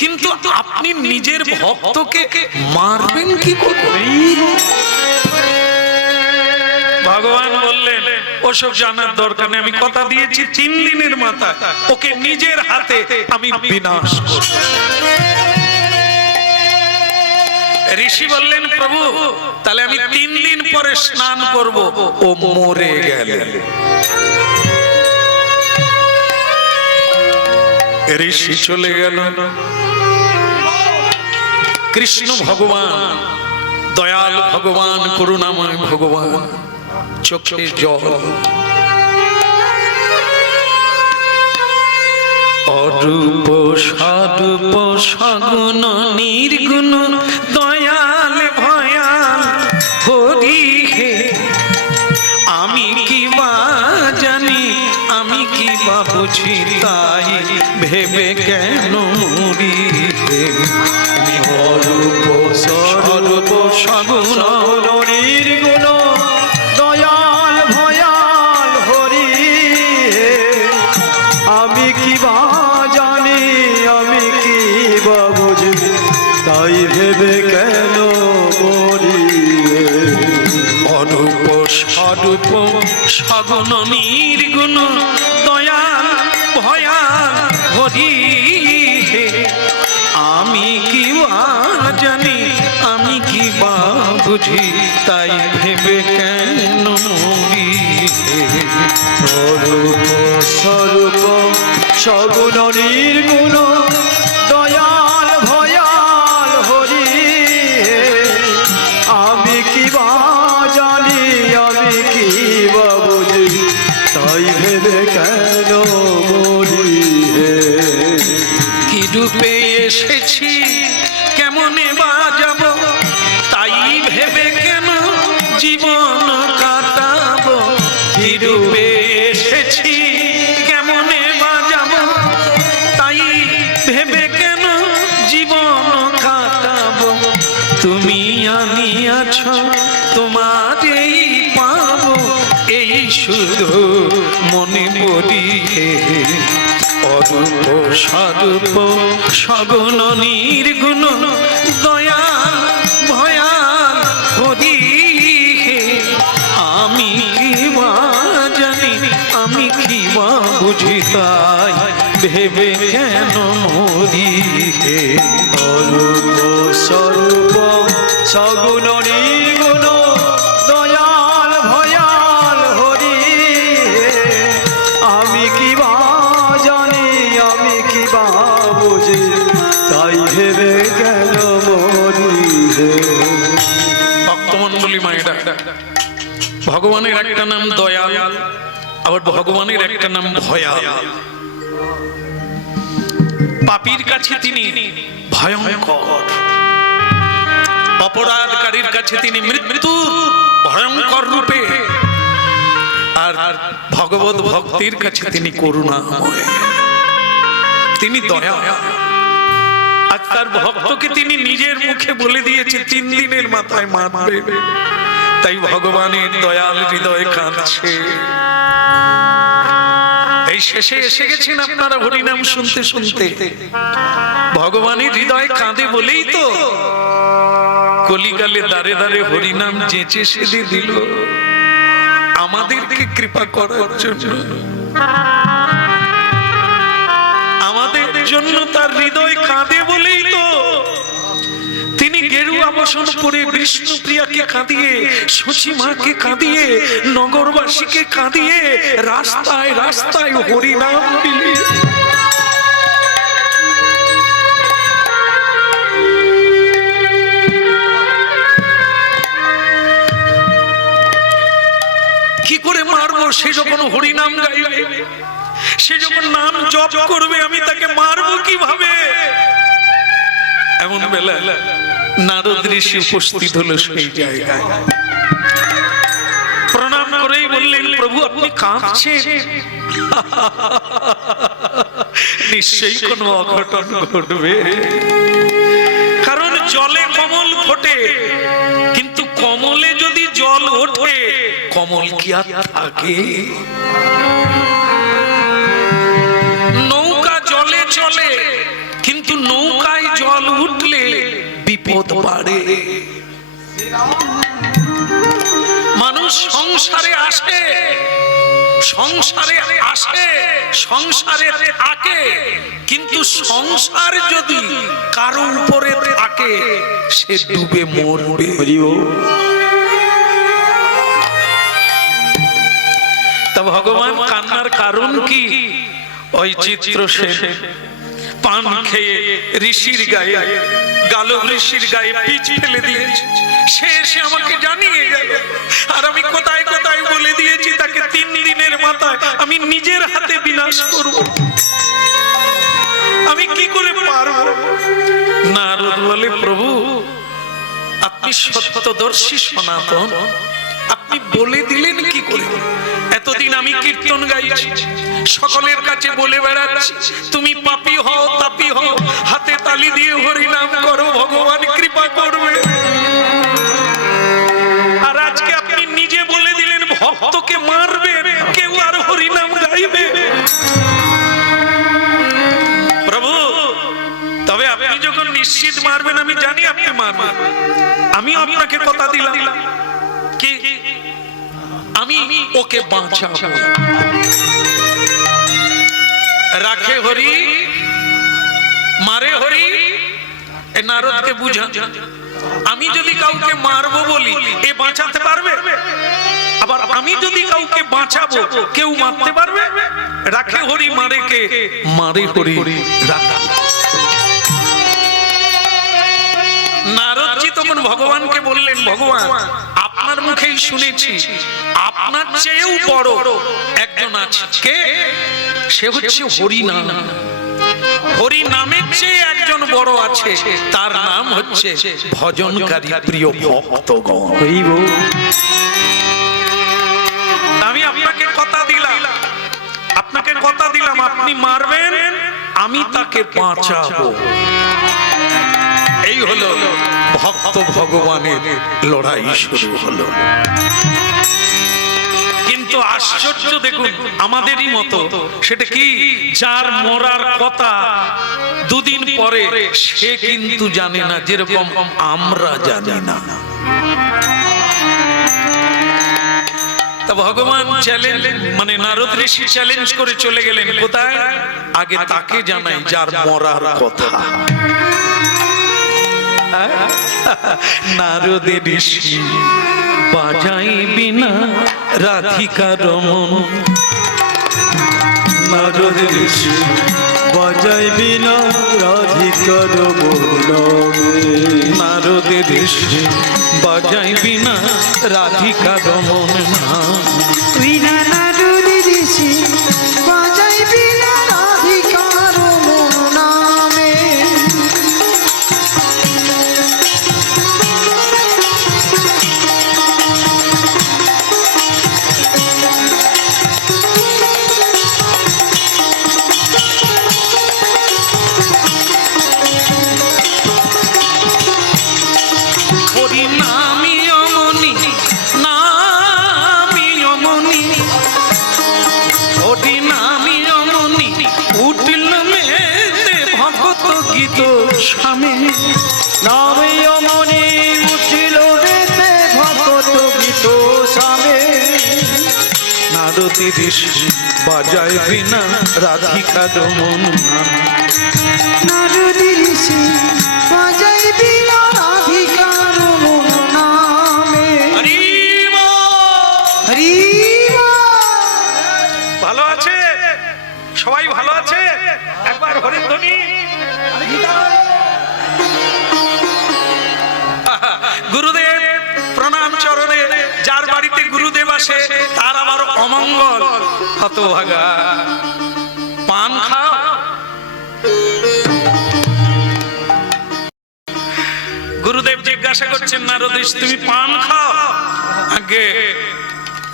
কিন্তু আপনি নিজের ভক্তকে মারবেন কি করে? ভগবান বললেন ওসব জানার দরকার নেই, আমি কথা দিয়েছি 3 দিনের মাথায় ওকে নিজের হাতে আমি বিনাশ করব। ঋষি বললেন প্রভু তাহলে আমি 3 দিন পরে স্নান করব। ও মরে গেলেন। ঋষি চলে গেল। কৃষ্ণ ভগবান, দয়াল ভগবান, করুণাময় ভগবান, চোখে জল। অরূপ সারূপ সগুণ নির্গুণ দয়াল ভয়াল হরি হে, আমি কি বা জানি, আমি কি বা বুঝি, তাই ভেবে কেন মরি হে। অরূপ সারূপ সগুণ নির্গুণ দয়াল ভয়াল হরি হে, আমি কি বা জানি, আমি কি বা বুঝি, তাই ভেবে কেন মরি হে। অরূপ সারূপ সগুণ নির্গুণ দয়াল ভয়াল হরি হে, আমি কি বা জানি, আমি কি বা বুঝি, তাই ভেবে কেন মরি হে। অরূপ স্বরূপ সগুণ নির্গুণ দয়াল ভয়াল হরি তাই ভেবে কেন মরি হে। কি রূপে এসেছি কেমনে বাজাব, তাই ভেবে কেন জীবন কাটাবো। কি রূপে এসেছি কেমনে বাজাব, তাই ভেবে কেন জীবন কাটাবো। তুমি আনিয়াছ তোমারেই পাবো, এই শুধু মনে পড়ি হে। অরূপ স্বরূপ সগুণ নির্গুণ দয়াল ভয়াল হরি হে। আমি কি বা জানি আমি কি বা বুঝি, তাই ভেবে কেন মরি হে। অরূপ স্বরূপ সগুণ নির্গুণ দয়াল ভয়াল হরি হে। আমি কি বা জানি আমি কি বা বুঝি, তাই ভেবে কেন মরি হে। ভক্তমণ্ডলী মায়েরা, ভগবানের একটা নাম দয়াল, আবার ভগবানের একটা নাম ভয়াল। পাপীর কাছে তিনি ভয়ঙ্কর, অপরাধকারীর কাছে তিনি মৃত্যুর ভয়ঙ্কর রূপে, আর ভগবত ভক্তির কাছে তিনি করুণাময়, তিনি দয়া। আর তার ভক্তকে তিনি নিজের মুখে বলে দিয়েছে 3 দিনের মাথায় মারবে। তাই ভগবানের দয়াল হৃদয় কাঁদছে। এই শেষে এসে গেছেন আপনারা হরিনাম শুনতে শুনতে। ভগবানের হৃদয় কাঁদে বলেই তো কলিকালে দাঁড়ে দাঁড়ে হরিনাম যেচে সেদে দিল আমাদেরকে কৃপা করার জন্য। আমাদের জন্য তার হৃদয় কাঁদে বলেই তো তিনি গেরুয়া বসন পরে বিষ্ণুপ্রিয়াকে কাঁদিয়ে, সচিমাকে কাঁদিয়ে, নগরবাসীকে কাঁদিয়ে রাস্তায় রাস্তায় হরিনাম বিলিয়ে কি করে মারবো? সে যখন হরিনাম গাইবে, সে যখন নাম জপ করবে, আমি তাকে মারবো কিভাবে? এমন বেলা নারদ ঋষি উপস্থিত হলো সেই জায়গায়। প্রণাম করেই বললেন, প্রভু আপনি কাঁদছেন, নিশ্চয়ই কোনো অঘটন ঘটবে। কারণ জলে কমল ফোটে, কিন্তু কমলে যদি জল ওঠে কমল কি আর থাকে? নৌকা জলে চলে, কিন্তু নৌকায় জল উঠলে বিপদ বাড়ে। মানুষ সংসারে আসে, সংসারে আসে, সংসারে থাকে, কিন্তু সংসার যদি কারো উপরে থাকে সে ডুবে মরবে। তা ভগবান কান্নার কারণ কি? ওই চিত্র শেষ পান খেয়ে ঋষির গায়ে, গালব ঋষির গায়ে পিচ ফেলে দিয়েছে। সে এসে আমাকে জানিয়ে গেল, আর আমি কোথায় কোথায় বলে দিয়েছি তাকে 3 দিনের মাথায় আমি নিজের হাতে বিনাশ করব। আমি কি করে পারবো? নারদ বলে, প্রভু আপনি সত্যদর্শী সনাতন, আপনি বলে দিলেন কি করে? এতদিন আমি কীর্তন গাইছি, সকলের কাছে বলে বেড়াচ্ছি তুমি পাপী হও তাপী হও, হাতে তালি দিয়ে হরিনাম করো, ভগবান কৃপা করবে। আর আজকে আপনি নিজে বলে দিলেন ভক্তকে মারবেন, কেউ আর হরিনাম গাইবে। প্রভু তবে আপনি যখন নিশ্চিত মারবেন, আমি জানি আপনি মারবেন, আমি আপনাকে কথা দিলাম কি আমি ওকে বাঁচাবো। রাখে হরি মারে হরি, এ নারদকে বুঝা। আমি যদি কাউকে মারবো বলি এ বাঁচাতে পারবে? আবার আমি যদি কাউকে বাঁচাবো কেউ মারতে পারবে? রাখে হরি মারে কে? মারে হরি রাখা। নারদজি তখন ভগবানকে বললেন, ভগবান আপনার মুখেই শুনেছি আপনার চেয়েও বড় একজন আছে। কে? সে হচ্ছে হরিনাম। হরি নামের চেয়ে একজন বড় আছে, তার নাম হচ্ছে ভজনকারী প্রিয় ভক্তগণ। আমি আপনাকে কথা দিলাম আপনি মারবেন, আমি তাকে বাঁচাবো। এই হলো ভক্ত ভগবানের লড়াই শুরু হলো। কিন্তু আশ্চর্য দেখুন, আমাদেরই মতো, সেটা কি, যার মরার কথা দুদিন পরে সে কিন্তু জানে না, যেরকম আমরা জানি না। তা ভগবান চ্যালেঞ্জ, মানে নারদ ঋষি চ্যালেঞ্জ করে চলে গেলেন কোথায়? আগে তাকে জানাই যার মরার কথা। নারদ ঋষি বাজাই বিনা রাধিকার মন। নারদ ঋষি বাজাই বিনা রাধিকার মন। নারদ ঋষি বাজাই বিনা রাধিকার মন। বিনা নারদ ঋষি বাজাই বিনা রাধিকার মন নামে। নামে অমনি উঠিল রেতে ভক্ত গীত সামে। নারদ ঋষি বাজায় বিনা রাধিকার মন। নারদ ঋষি বাজাই বিনা রাধিকার মন নামে। হরি হরি ভালো আছে? সবাই ভালো আছে? একবার হরিধ্বনি। গুরুদেব প্রণাম চরণে। যার বাড়িতে গুরুদেব আসে তার আবার অমঙ্গল। হতভাগা, পান খাও। গুরুদেব জিজ্ঞাসা করছেন, নারদ ঋষি তুমি পান খাও? আগে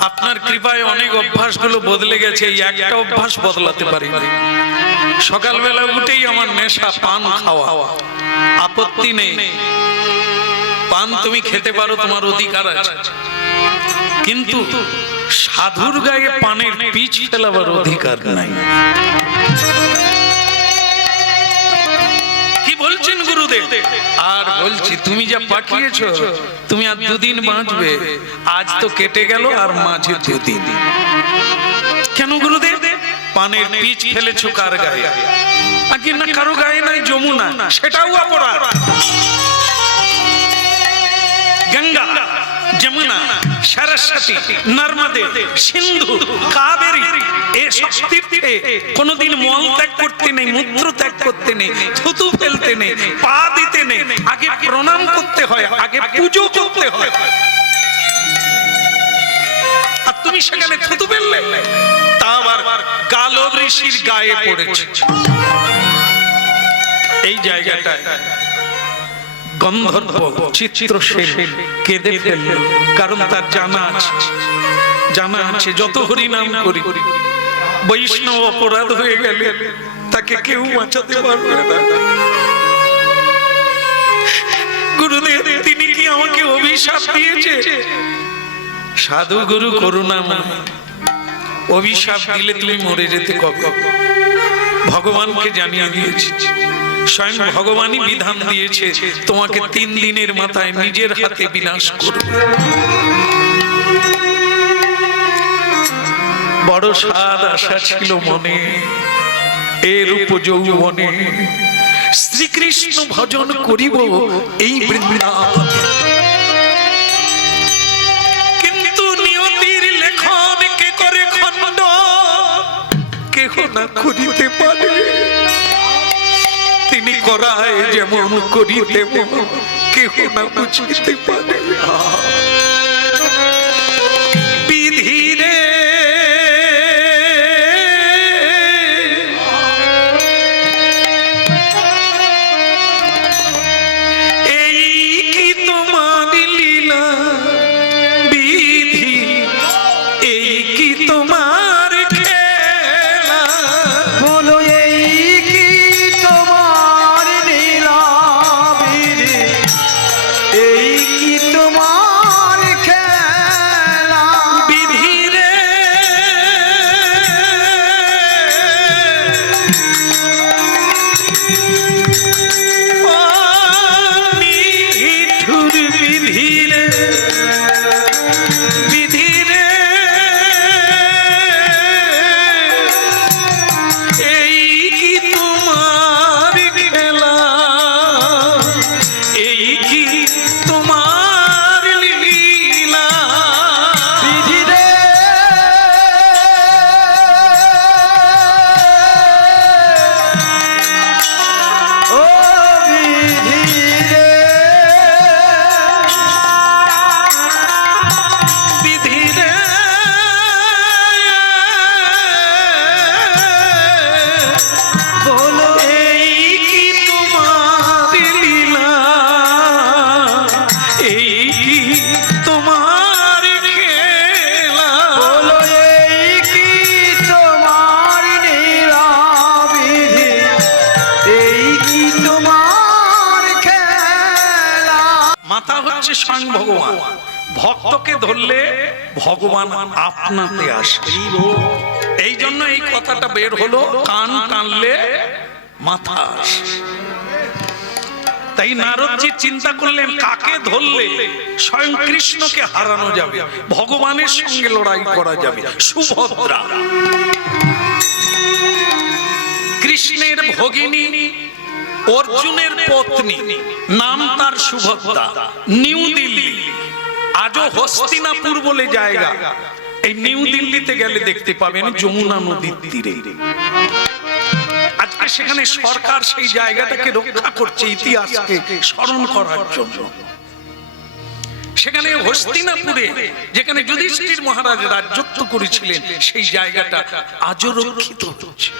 আপনার কৃপায় অনেক অভ্যাসগুলো বদলে গেছে, এই একটা অভ্যাস বদলাতে পারি। সকালবেলা উঠেই আমার নেশা পান খাওয়া। আপত্তি নেই, পান তুমি খেতে পারো, তোমার অধিকার আছে। কিন্তু সাধুর গায়ে পানের পিচ ফেলাবার অধিকার নাই। কি বলছেন গুরুদেব? আর বলছি, তুমি যা পাঠিয়েছো, তুমি আর দুদিন বাঁচবে। আজ তো কেটে গেল, আর মাঝে দুদিন। কেন গুরুদেব? পানের পিচ ফেলেছো কার গায়ে? আগে না কারো গায়ে নাই, যমুনা, সেটাও অপরাধ। গঙ্গা, যমুনা, সরস্বতী, নর্মদে, সিন্ধু, কাবেরী, এসব তীর্থে কোনোদিন মল ত্যাগ করতে নেই, মূত্র ত্যাগ করতে নেই, থুতু ফেলতে নেই, পা দিতে নেই। আগে প্রণাম করতে হয়, আগে পুজো করতে হয়। আর তুমি সেখানে থুতু ফেললে, তা আবার গালব ঋষির গায়ে পড়েছে। এই জায়গাটায় গন্ধর্ব চিত্রসেন কেঁদে ফেলল, কারণ তার জানা আছে যত হরিনাম করি বৈষ্ণব অপরাধ হয়ে গেলে তাকে কেউ বাঁচাতে পারবে না। গুরুদেব তিনি কি আমাকে অভিশাপ দিয়েছে? সাধু গুরু করুণাময়, অভিশাপ দিলে তুমি মরে যেতে কবে? ভগবানকে জানিয়ে দিয়েছি, স্বয়ং ভগবানই বিধান দিয়েছে তোমাকে 3 দিনের মাথায় নিজের হাতে বিনাশ করবে। বড় সাদ আশা ছিল মনে, এর উপযৌবনে শ্রীকৃষ্ণ ভজন করিব এই বৃন্দাবনে। কিন্তু নিয়তির লেখন কে করে খণ্ড, কেহ না করিতে পারে। তিনি করায় যেমন করিতে কেহ না বুঝিতে পারে। হচ্ছে স্বয়ং ভগবান। ভক্তকে ধরলে ভগবান আপনাতে আসে। এই জন্য এই কথাটা বের হলো, কান টানলে মাথা আসে। তাই নারদজি চিন্তা করলেন কাকে ধরলে স্বয়ং কৃষ্ণকে হারানো যাবে, ভগবানের সঙ্গে লড়াই করা যাবে। সুভদ্রা কৃষ্ণের ভগিনী, অর্জুনের পত্নী, নাম তার সুভদ্রা। নিউ দিল্লি, আজও হস্তিনাপুর বলে জায়গা, এই নিউ দিল্লিতে গেলে দেখতে পাবেন যমুনা নদীর তীরে। আজকে সেখানে সরকার সেই জায়গাটাকে রক্ষা করছে ইতিহাসকে স্মরণ করার জন্য। সেখানে হস্তিনাপুরে যেখানে যুধিষ্ঠির মহারাজ রাজত্ব করেছিলেন, সেই জায়গাটা আজও রক্ষিত হচ্ছে।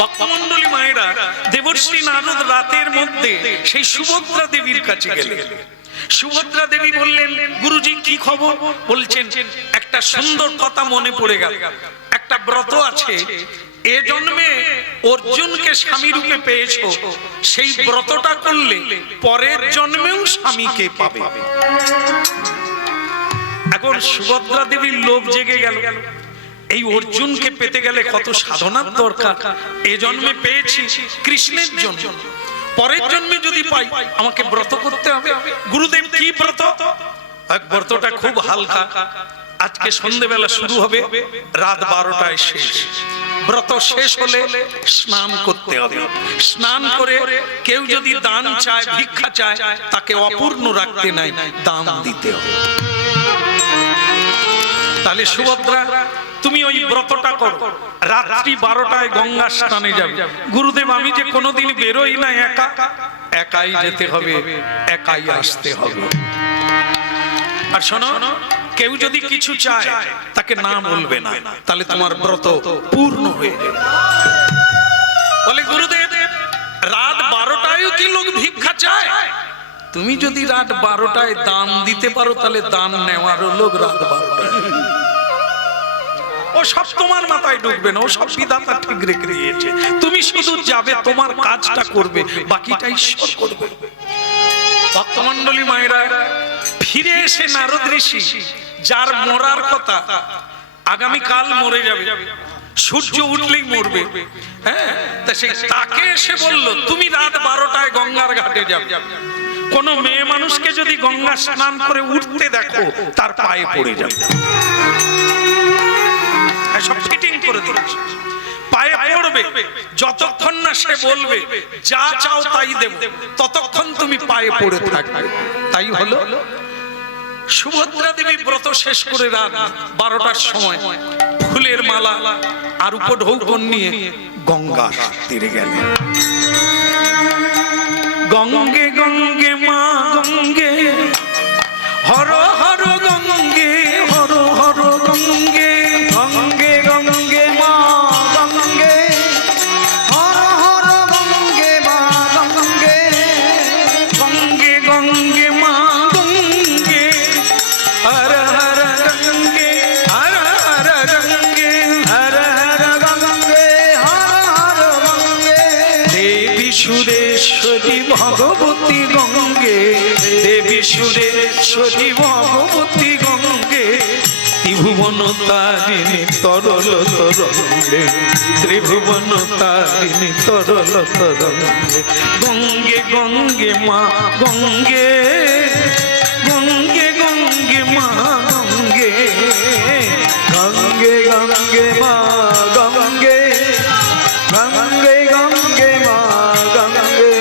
ভক্তমণ্ডলী মায়েরা, দেবর্ষি নারদ রাতের মধ্যে সেই সুভদ্রা দেবীর কাছে গেলেন। সুভদ্রা দেবী বললেন, গুরুজি কি খবর? বলছেন, একটা সুন্দর কথা মনে পড়ে গেল। একটা ব্রত আছে, এ জন্মে অর্জুনকে স্বামী রূপে পেয়েছো, সেই ব্রতটা করলে পরের জন্মেও স্বামীকে পাবে। এখন সুভদ্রা দেবীর লোভ জেগে গেল, এই অর্জুনকে পেতে গেলে কত সাধনার দরকার। এ জন্মে পেয়েছি কৃষ্ণের জন্য, পরের জন্মে যদি পাই আমাকে ব্রত করতে হবে। গুরুদেব কি ব্রত? ব্রতটা খুব হালকা, আজকে সন্ধ্যেবেলা শুরু হবে, রাত 12টায় শেষ। ব্রত শেষ হলে স্নান করতে হবে। স্নান করে কেউ যদি দান চায়, ভিক্ষা চায়, তাকে অপূর্ণ রাখতে নাই, দান দিতে হবে। তাহলে সুভদ্রা, তুমি ওই ব্রতটা করো, রাত্রি 12টায় গঙ্গা স্নানে যাবে। গুরুদেব আমি যে কোনোদিন বেরোই না, একা একাই যেতে হবে, একাই আসতে হবে। আর শোনো, কেউ যদি কিছু চায় তাকে না বলবে না, তাহলে তোমার ব্রত পূর্ণ হয়ে যাবে। বলে গুরুদেব, রাত 12টায় কি লোক ভিক্ষা চায়? তুমি যদি রাত 12টায় দান দিতে পারো, তাহলে দান নেওয়ারও লোক রাত 12টায়। ও সব তোমার মাথায় ঢুকবে না, ও সব বিধাতা ঠিক রেখে দিয়েছে। তুমি শুধু যাবে, তোমার কাজটা করবে, বাকিটা ঈশ্বর করবে। ভক্তমণ্ডলী মায়েরা, ফিরে এসে নারদ ঋষি, যার মরার কথা, আগামীকাল মরে যাবে, সূর্য উঠলেই মরবে, হ্যাঁ, তা সে তাকে এসে বলল, তুমি রাত 12টায় গঙ্গার ঘাটে যাবে। কোন মেয়ে মানুষকে যদি গঙ্গা স্নান করে উঠতে দেখো, তার পায়ে পড়ে যাবে। সব ফিটিং করে দিচ্ছে, পায়ে পড়বে। যতক্ষণ না সে বলবে যা চাও তাই দেব, ততক্ষণ তুমি পায়ে পড়ে থাকবে। তাই হলো, সুভদ্রা দেবী ব্রত শেষ করে রাত 12টার সময় ফুলের মালা আর উপঢৌকন নিয়ে গঙ্গা তীরে গেলেন। গঙ্গে গঙ্গে মা গঙ্গে, হর হর গঙ্গে, হর হর গঙ্গে, গঙ্গে গঙ্গে মা গঙ্গে, হর হর গঙ্গে মা গঙ্গে, গঙ্গে গঙ্গে মা গঙ্গে, হর হর গঙ্গে, হর হর গঙ্গে, হর হর গঙ্গে, হর হর গঙ্গে, দেবী সুরেশ্বরী ভগবতী গঙ্গে, দেবী সুরেশ্বরী ভগবতী গঙ্গে, ত্রিভুবন তারিণী তরল তরঙ্গে, ত্রিভুবন তারিণী তরল তরঙ্গে, গঙ্গে গঙ্গে মা গঙ্গে, গঙ্গে গঙ্গে মা গঙ্গে, গঙ্গে গঙ্গে মা গঙ্গে, গঙ্গে গঙ্গে মা গঙ্গে,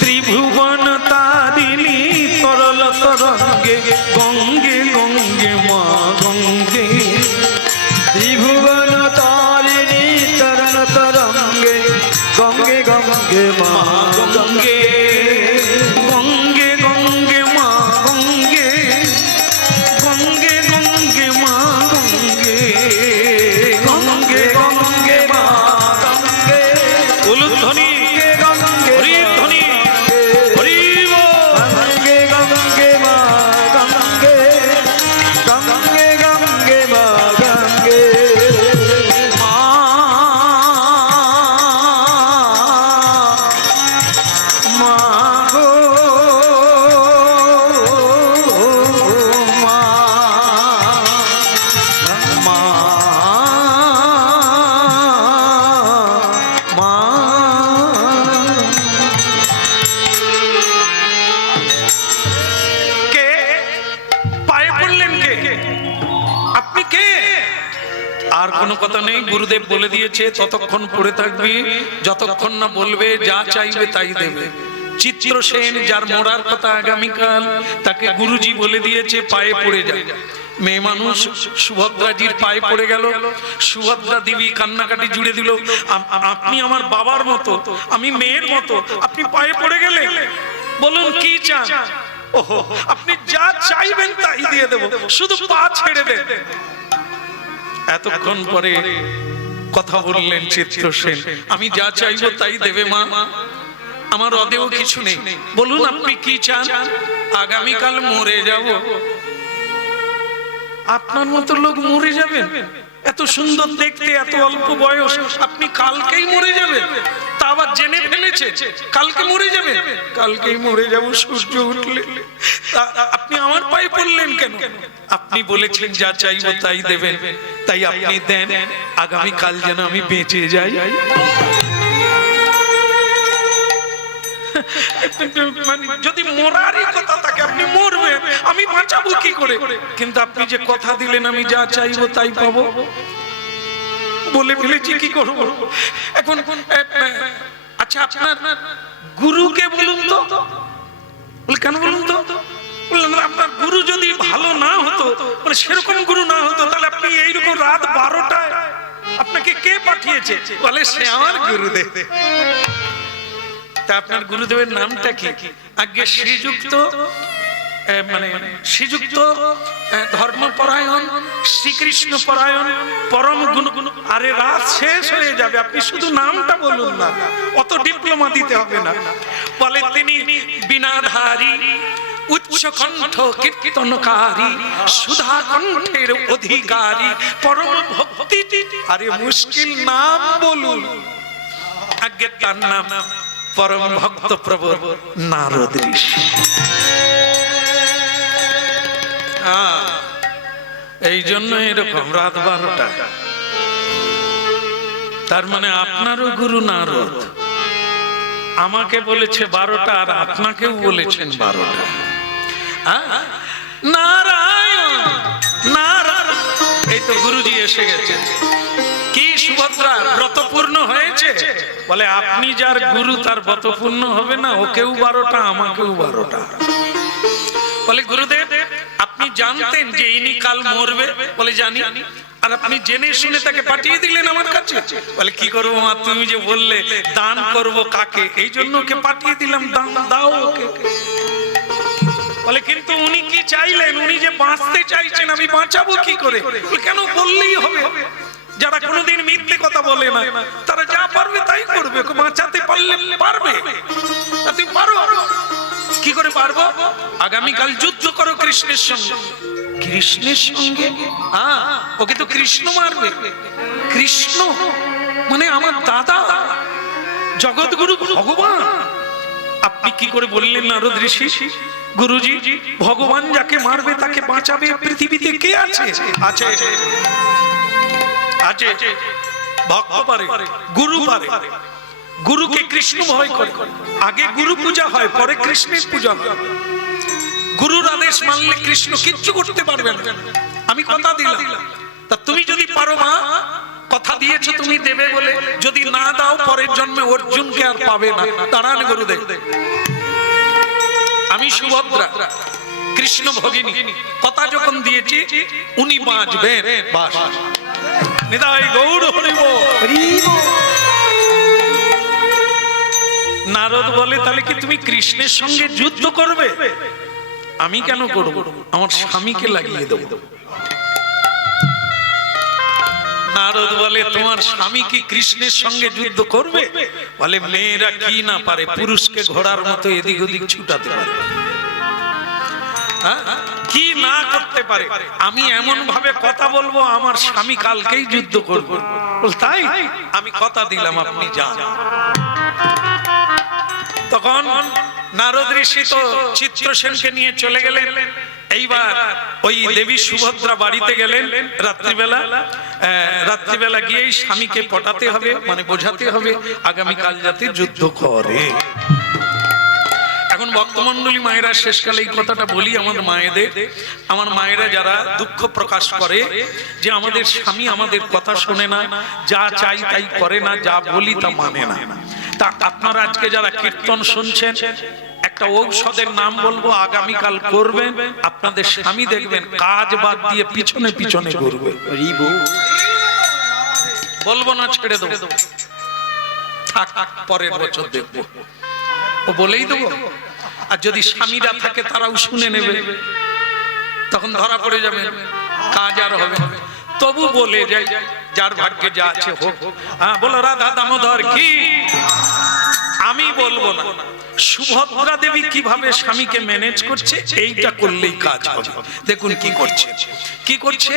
ত্রিভুবন তারিণী তরল তরঙ্গে, গঙ্গে গঙ্গে মা গঙ্গে, ত্রিভুবন তারিণী তরণ তরঙ্গে, গঙ্গে গঙ্গে মা গঙ্গে, গঙ্গে গঙ্গে মা গঙ্গে, গঙ্গে গঙ্গে মা গঙ্গে, গঙ্গে গঙ্গে মা গঙ্গে, উলুধ্বনি, গঙ্গে হরিধ্বনি, হরি বল। গঙ্গে গঙ্গে মা গঙ্গে, গঙ্গে গঙ্গে মা গঙ্গে, মা আপনি কে? আর কোনো কথা নেই, গুরুদেব বলে দিয়েছে ততক্ষণ পড়ে থাকবি যতক্ষণ না বলবে যা চাইবে তাই দেবে। চিত্রসেন যার মরার কথা আগামীকাল, তাকে গুরুজি বলে দিয়েছে পায়ে পড়ে যায়। মেয়ে মানুষ সুভদ্রাজির পায়ে পড়ে গেল, সুভদ্রা দেবী কান্নাকাটি জুড়ে দিল, আপনি আমার বাবার মতো, আমি মেয়ের মতো, আপনি পায়ে পড়ে গেলে, বলুন কি চান? ওহো, আপনি যা চাইবেন তাই দিয়ে দেব, শুধু পা ছেড়ে দেন। এতক্ষণ পরে কথা বললেন চিত্রসেন, আমি যা চাইবো তাই দেবে মা, আমার অদেও কিছু নেই, বলুন আপনি কি চান? আগামীকাল মরে যাব। আপনার মতো লোক মরে যাবেন? এত সুন্দর দেখতে, এত অল্প বয়স, আপনি কালকেই মরে যাবেন? তা আবার জেনে ফেলেছে কালকে মরে যাবে? কালকেই মরে যাব সূর্য উঠলে। আপনি আমার পায়ে পড়লেন কেন? আপনি বলেছেন যা চাইবো তাই দেবেন, তাই আপনি দেন, আগামীকাল যেন আমি বেঁচে যাই। যদি মরারই কথা থাকে আপনি মরবেন, আমি বাঁচাবো কি করে? কিন্তু আপনি যে কথা দিলেন আমি যা চাইবো তাই পাবো, বলে ফেলেছি, কি করবো এখন? আচ্ছা আপনার গুরুকে বলুন তো। বলে কেন বলুন তো? বললেন আপনার গুরু যদি ভালো না হতো, মানে সেরকম গুরু না হতো, তাহলে আপনি এইরকম রাত 12টায় আপনাকে কে পাঠিয়েছে? বলে সে আমার গুরুদেব। তা আপনার গুরুদেবের নামটা কি? আগে শ্রীযুক্ত, মানে শ্রীযুক্ত ধর্মপরায়ণ, শ্রীকৃষ্ণ পরায়ণ, পরম গুণ। আরে রাত শেষ হয়ে যাবে, আপনি শুধু নামটা বলুন না, অত ডিপ্লোমা দিতে হবে না। বলে তিনি বিনাধারী, উচ্চ কণ্ঠ কীর্তনকারী, সুধা কণ্ঠের অধিকারী, পরম ভক্তি। আরে মুশকিল নাম বলুন। আগে তার নাম পরম ভক্ত প্রভু নারদ ঋষি। এই জন্য এরকম রাত 12টা। তার মানে আপনারও গুরু নারদ, আমাকে বলেছে 12টা, আর আপনাকেও বলেছেন 12টা। নারায়ণ নারায়ণ, এই তো গুরুজি এসে গেছেন। কি সুভদ্রা ব্রত পূর্ণ হয়েছে? বলে আপনি যার গুরু তার ব্রত পূর্ণ হবে না? ওকেও 12টা, আমাকেও 12টা। বলে গুরুদেব আপনি জানতেন যে ইনি কাল মরবে? বলে জানি। আর আপনি জেনে শুনে তাকে পাঠিয়ে দিলেন আমার কাছে? বলে কি করবো মা, তুমি যে বললে দান করব কাকে, এই জন্য ওকে পাঠিয়ে দিলাম, দান দাও ওকে। বলে কিন্তু উনি কি চাইলেন? উনি যে বাঁচতে চাইছেন, আমি বাঁচাবো কি করে? কেন বললেই হবে? যারা কোনোদিন মিথ্যে কথা বলে না, তারা যা পারবে তাই করবে, বাঁচাতে পারলে পারবে। তুমি পারো? কি করে পারবো? আগামীকাল যুদ্ধ করো কৃষ্ণের সঙ্গে। কৃষ্ণের সঙ্গে? ওকে তো কৃষ্ণ মারবে। কৃষ্ণ মানে আমার দাদা, জগৎগুরু ভগবান। আপনি কি করে বললেন নারদ ঋষি? গুরুজি, ভগবান যাকে মারবে তাকে বাঁচাবে পৃথিবীতে কে আছে? আছে আছে, ভক্ত পারে, গুরু পারে। গুরুকে কৃষ্ণ ভয় করে। আগে গুরু পূজা হয়, পরে কৃষ্ণের পূজা হয়। গুরুর আদেশ মানলে কৃষ্ণ কিচ্ছু করতে পারবে না। আমি কথা দিলাম, তা তুমি যদি পারো মা, কথা দিয়েছো তুমি দেবে বলে, যদি না দাও পরের জন্মে অর্জুনকে আর পাবে না। দাঁড়ান গুরুদেব, আমি সুভদ্রা কৃষ্ণ ভগিনী, কথা যখন দিয়েছি উনি বাঁচবেন। বাস নিতাই গৌর হরি বল। নারদ বলে তাহলে কি তুমি কৃষ্ণের সঙ্গে যুদ্ধ করবে? আমি কেন করব? আমার স্বামীকে লাগিয়ে দেব। নারদ বলে তোমার স্বামী কি কৃষ্ণের সঙ্গে যুদ্ধ করবে? বলে মেয়েরা কি না পারে, পুরুষকে ঘোড়ার মতো এদিক ওদিক ছুটাতে পারে, কি না করতে পারে। আমি এমন ভাবে কথা বলবো আমার স্বামী কালকেই যুদ্ধ করবে। তাই আমি কথা দিলাম, আপনি যান। তখন নারদ ঋষি তো চিত্রসেনকে নিয়ে চলে গেলেন। এইবার ওই দেবী সুভদ্রা বাড়িতে গেলেন রাত্রিবেলা। রাত্রিবেলা গিয়েই স্বামীকে পটাতে হবে, মানে বোঝাতে হবে আগামীকাল যাতে যুদ্ধ করে। এখন ভক্তমণ্ডলী মায়েরা শেষকালে এই কথাটা বলি আমার মায়েদের, আমার মায়েরা যারা দুঃখ প্রকাশ করে যে আমাদের স্বামী আমাদের কথা শোনে না, যা চাই তাই করে না, যা বলি তা মানে না। তা আপনারা আজকে যারা কীর্তন শুনছেন, একটা ঔষধের নাম বলবো, আগামীকাল করবেন, আপনাদের স্বামী দেখবেন কাজ বাদ দিয়ে পিছনে পিছনে ঘুরবে। বলবো না, ছেড়ে দেবো, থাক পরের বছর দেখবো, ও বলেই দেবো। আর যদি স্বামীরা থাকে তারাও শুনে নেবে, তখন ধরা পড়ে যাবে, কাজ আর হবে। তবু বলে যাই, যার ভাগ্যে যা আছে হোক। হ্যাঁ, বলো রাধা দামোদর কি। আমি বলবো না। সুভদ্রা দেবী কিভাবে স্বামীকে ম্যানেজ করছে, এইটা করলেই কাজ হবে। দেখুন কি করছে, কি করছে।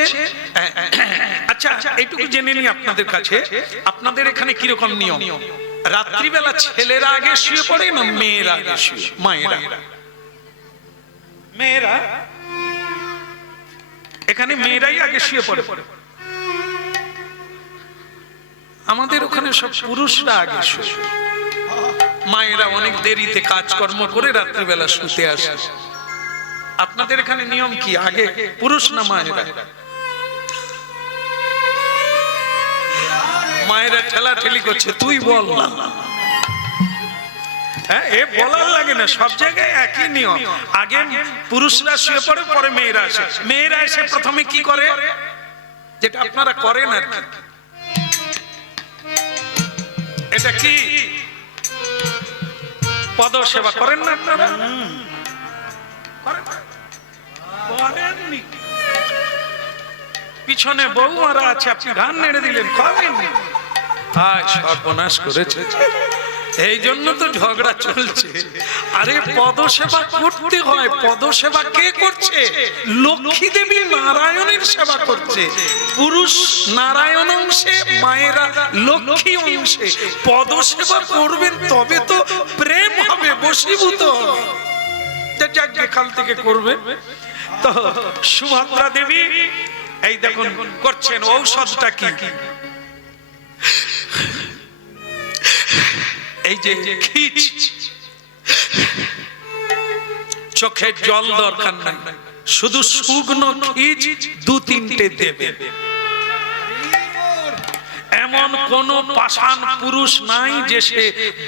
আচ্ছা, এইটুকু জেনে নি আপনাদের কাছে, আপনাদের এখানে কিরকম নিয়ম? রাত্রিবেলা ছেলেরা আগে শুয়ে পড়ে না মেয়েরা আগে শুয়ে? মায়েরা, মেয়েরা এখানে মেয়েরাই আগে শুয়ে পড়ে। আমাদের ওখানে সব পুরুষরা আগে শুয়ে, মায়েরা অনেক দেরিতে কাজকর্ম করে রাত্রিবেলা শুতে আসে। আপনাদের এখানে নিয়ম কি, আগে পুরুষ না মায়েরা? মায়েরা ঠেলা ঠেলি করছে, তুই বল না। হ্যাঁ, এ বলার লাগে না, সব জায়গায় একই নিয়ম। আগে পুরুষরা শুয়ে পড়ে, পরে মেয়েরা আসে। মেয়েরা এসে প্রথমে কি করে, যেটা আপনারা করেন আর কি, এটা কি পদ সেবা করেন না আপনারা? করেননি? পিছনে বউমারা আছে, আপনি গান নেড়ে দিলেন, করেননি? হায় সর্বনাশ করেছে, এই জন্য তো ঝগড়া চলছে। আরে পদসেবা করতে হয়। পদসেবা কে করছে? লক্ষ্মী দেবী নারায়ণের সেবা করছে। পুরুষ নারায়ণ অংশে, মায়েরা লক্ষ্মী অংশে। পদসেবা করবেন তবে তো প্রেম হবে, বশীভূত হবে। কাল থেকে করবে। তো সুভদ্রা দেবী এই দেখুন করছেন, ঔষধটা কি? এই যে খিচ, চোখের জল দরকার নাই, শুধু শুকনো খিচ 2-3টে দেবে। এমন কোন পাষাণ পুরুষ নাই যে সে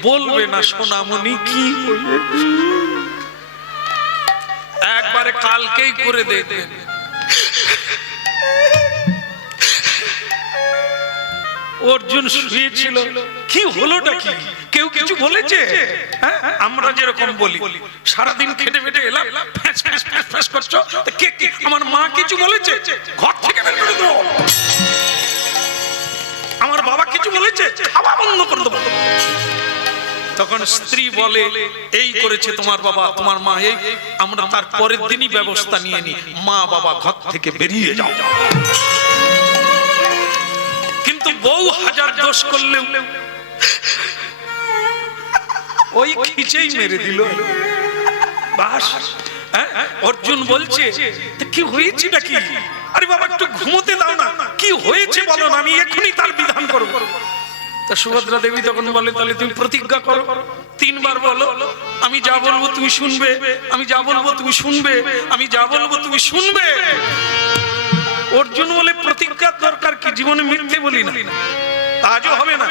বলবে না সোনামণি কি একবারে কালকেই করে দেখবেন। অর্জুন শুয়েছিল, কি হলোটা কি? কেউ কিছু বলেছে? আমরা যেরকম বলি, সারাদিন খেটে ফেটে এলাম, ফ্যাঁস ফ্যাঁস ফ্যাঁস ফ্যাঁস করছো, আমার মা কিছু বলেছে? ঘর থেকে বের করে দেবো। আমার বাবা কিছু বলেছে? খাওয়া বন্ধ করে দেবো। তখন স্ত্রী বলে, এই করেছে তোমার বাবা তোমার মা, এই আমরা তার পরের দিনই ব্যবস্থা নিয়ে নি, মা বাবা ঘর থেকে বেরিয়ে যাও। কিন্তু বউ হাজার দোষ করলেও ওই খিচেই মেরে দিল। বাস। অর্জুন বলছে, কি হয়েছে নাকি? আরে বাবা একটু ঘুমোতে দাও না, কি হয়েছে বলো না, আমি এক্ষুনি তার বিধান করবো। তা সুভদ্রা দেবী তখন বলে, তাহলে তুমি প্রতিজ্ঞা করো, 3 বার বলো, আমি যা বলবো তুমি শুনবে, আমি যা বলবো তুমি শুনবে, আমি যা বলবো তুমি শুনবে। অর্জুন বলে, প্রতিজ্ঞার দরকার কি? জীবনে মিথ্যে বলি না, আজও হবে না।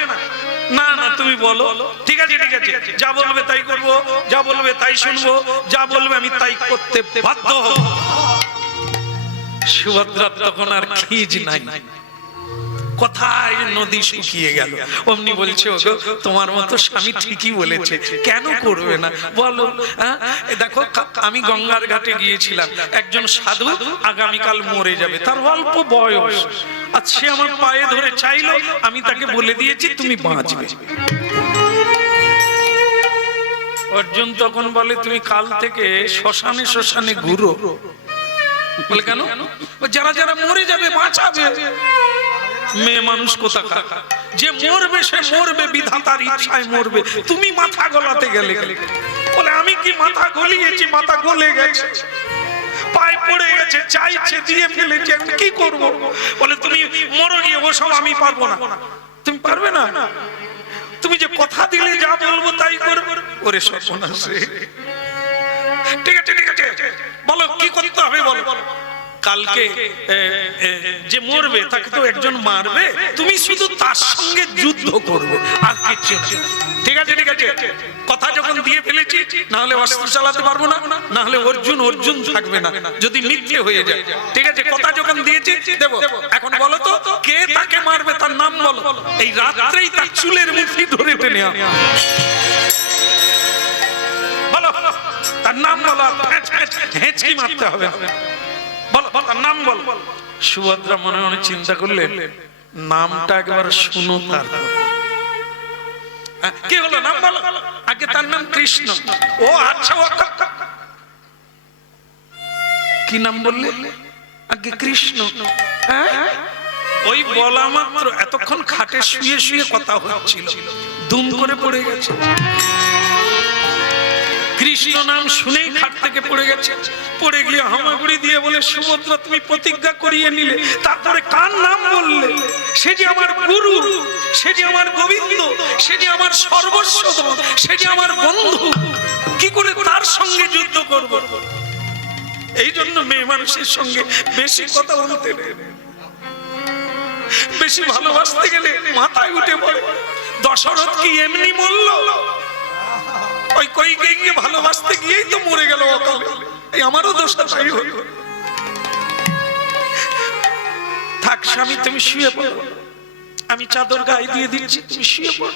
না না তুমি বলো। ঠিক আছে ঠিক আছে, যা বলবে তাই করব, যা বলবে তাই শুনবো, যা বলবে আমি তাই করতে বাধ্য হব। সুভদ্রা তখন আর খিজ নাই, কোথায় নদী শুকিয়ে গেল। অমনি বলছে, ওগো তোমার মতো স্বামী ঠিকই বলেছে, কেন করবে না বলো। দেখো আমি গঙ্গার ঘাটে গিয়েছিলাম, একজন সাধু আগামীকাল মরে যাবে, তার অল্প বয়স, আর সে আমার পায়ে ধরে চাইলো, আমি তাকে বলে দিয়েছি তুমি বাঁচবে। অর্জুন তখন বলে, তুমি কাল থেকে শ্মশানে শ্মশানে ঘুরো। বলে কেন? যারা যারা মরে যাবে বাঁচাবে। মেয়ে মানুষ কোথাকার, যে মরবে সে মরবে, বিধাতার ইচ্ছায় মরবে, তুমি মাথা গলাতে গেলে। বলে আমি কি মাথা গলিয়েছি? মাথা গলে গেছে, পায়ে পড়ে গেছে, চাইছে দিয়ে ফেলেছি, আমি কি করবো? বলে তুমি মরো গিয়ে, ওসব আমি পারবো না। তুমি পারবে না? তুমি যে কথা দিলে যা বলবো তাই করবো। ওরে সর্বনাশ রে, ঠিক আছে ঠিক আছে, বলো কি করতে হবে বলো। কালকে যে মরবে তাকে তো একজন মারবে, তুমি শুধু তার সঙ্গে যুদ্ধ করবে, আর কিছু না। ঠিক আছে ঠিক আছে, কথা যখন দিয়ে ফেলেছি, না হলে অস্ত্র চালাতে পারবো না, না হলে অর্জুন অর্জুন থাকবে না যদি মিথ্যে হয়ে যায়। ঠিক আছে, কথা যখন দিয়েছি দেবো। এখন বলো তো কে তাকে মারবে, তার নাম বলো। এই রাত্রেই তার চুলের মুঠি ধরে টেনে আনো। বলো তার নাম বলো, হেঁচকি মারতে হবে। বলো তার নাম বলো। সুভদ্রা মনে মনে চিন্তা করলেন, নামটা একবার শুনো তারপর। কি হলো, নাম বলো। আগে তার নাম কৃষ্ণ। ও আচ্ছা, কি নাম বললে? আগে কৃষ্ণ। ওই বলা মাত্র এতক্ষণ খাটে শুয়ে শুয়ে কথা হচ্ছিল, দুম করে পড়ে গেছে। কৃষ্ণ নাম শুনেই খাট থেকে পড়ে গেছে। পড়ে গিয়ে হামাগুড়ি দিয়ে বলে, সুভদ্রা তুমি প্রতিজ্ঞা করিয়ে নিলে, তারপরে কার নাম বললে? সে যে আমার গুরু, সে যে আমার গোবিন্দ, সে যে আমার সর্বস্ব, সে যে আমার বন্ধু, কি করে তার সঙ্গে যুদ্ধ করব? এই জন্য মেয়ে মানুষের সঙ্গে বেশি কথা বলতে নেই, বেশি ভালোবাসতে গেলে মাথায় উঠে পড়ে। দশরথ কি এমনি মরল? ওই কইকে গিয়ে ভালোবাসতে গিয়েই তো মরে গেল অকালে। এই আমারও দোষটা তাই হলো। থাক স্বামী, তুমি শুয়ে পড়ো, আমি চাদর গায়ে দিয়ে দিচ্ছি, তুমি শুয়ে পড়ো।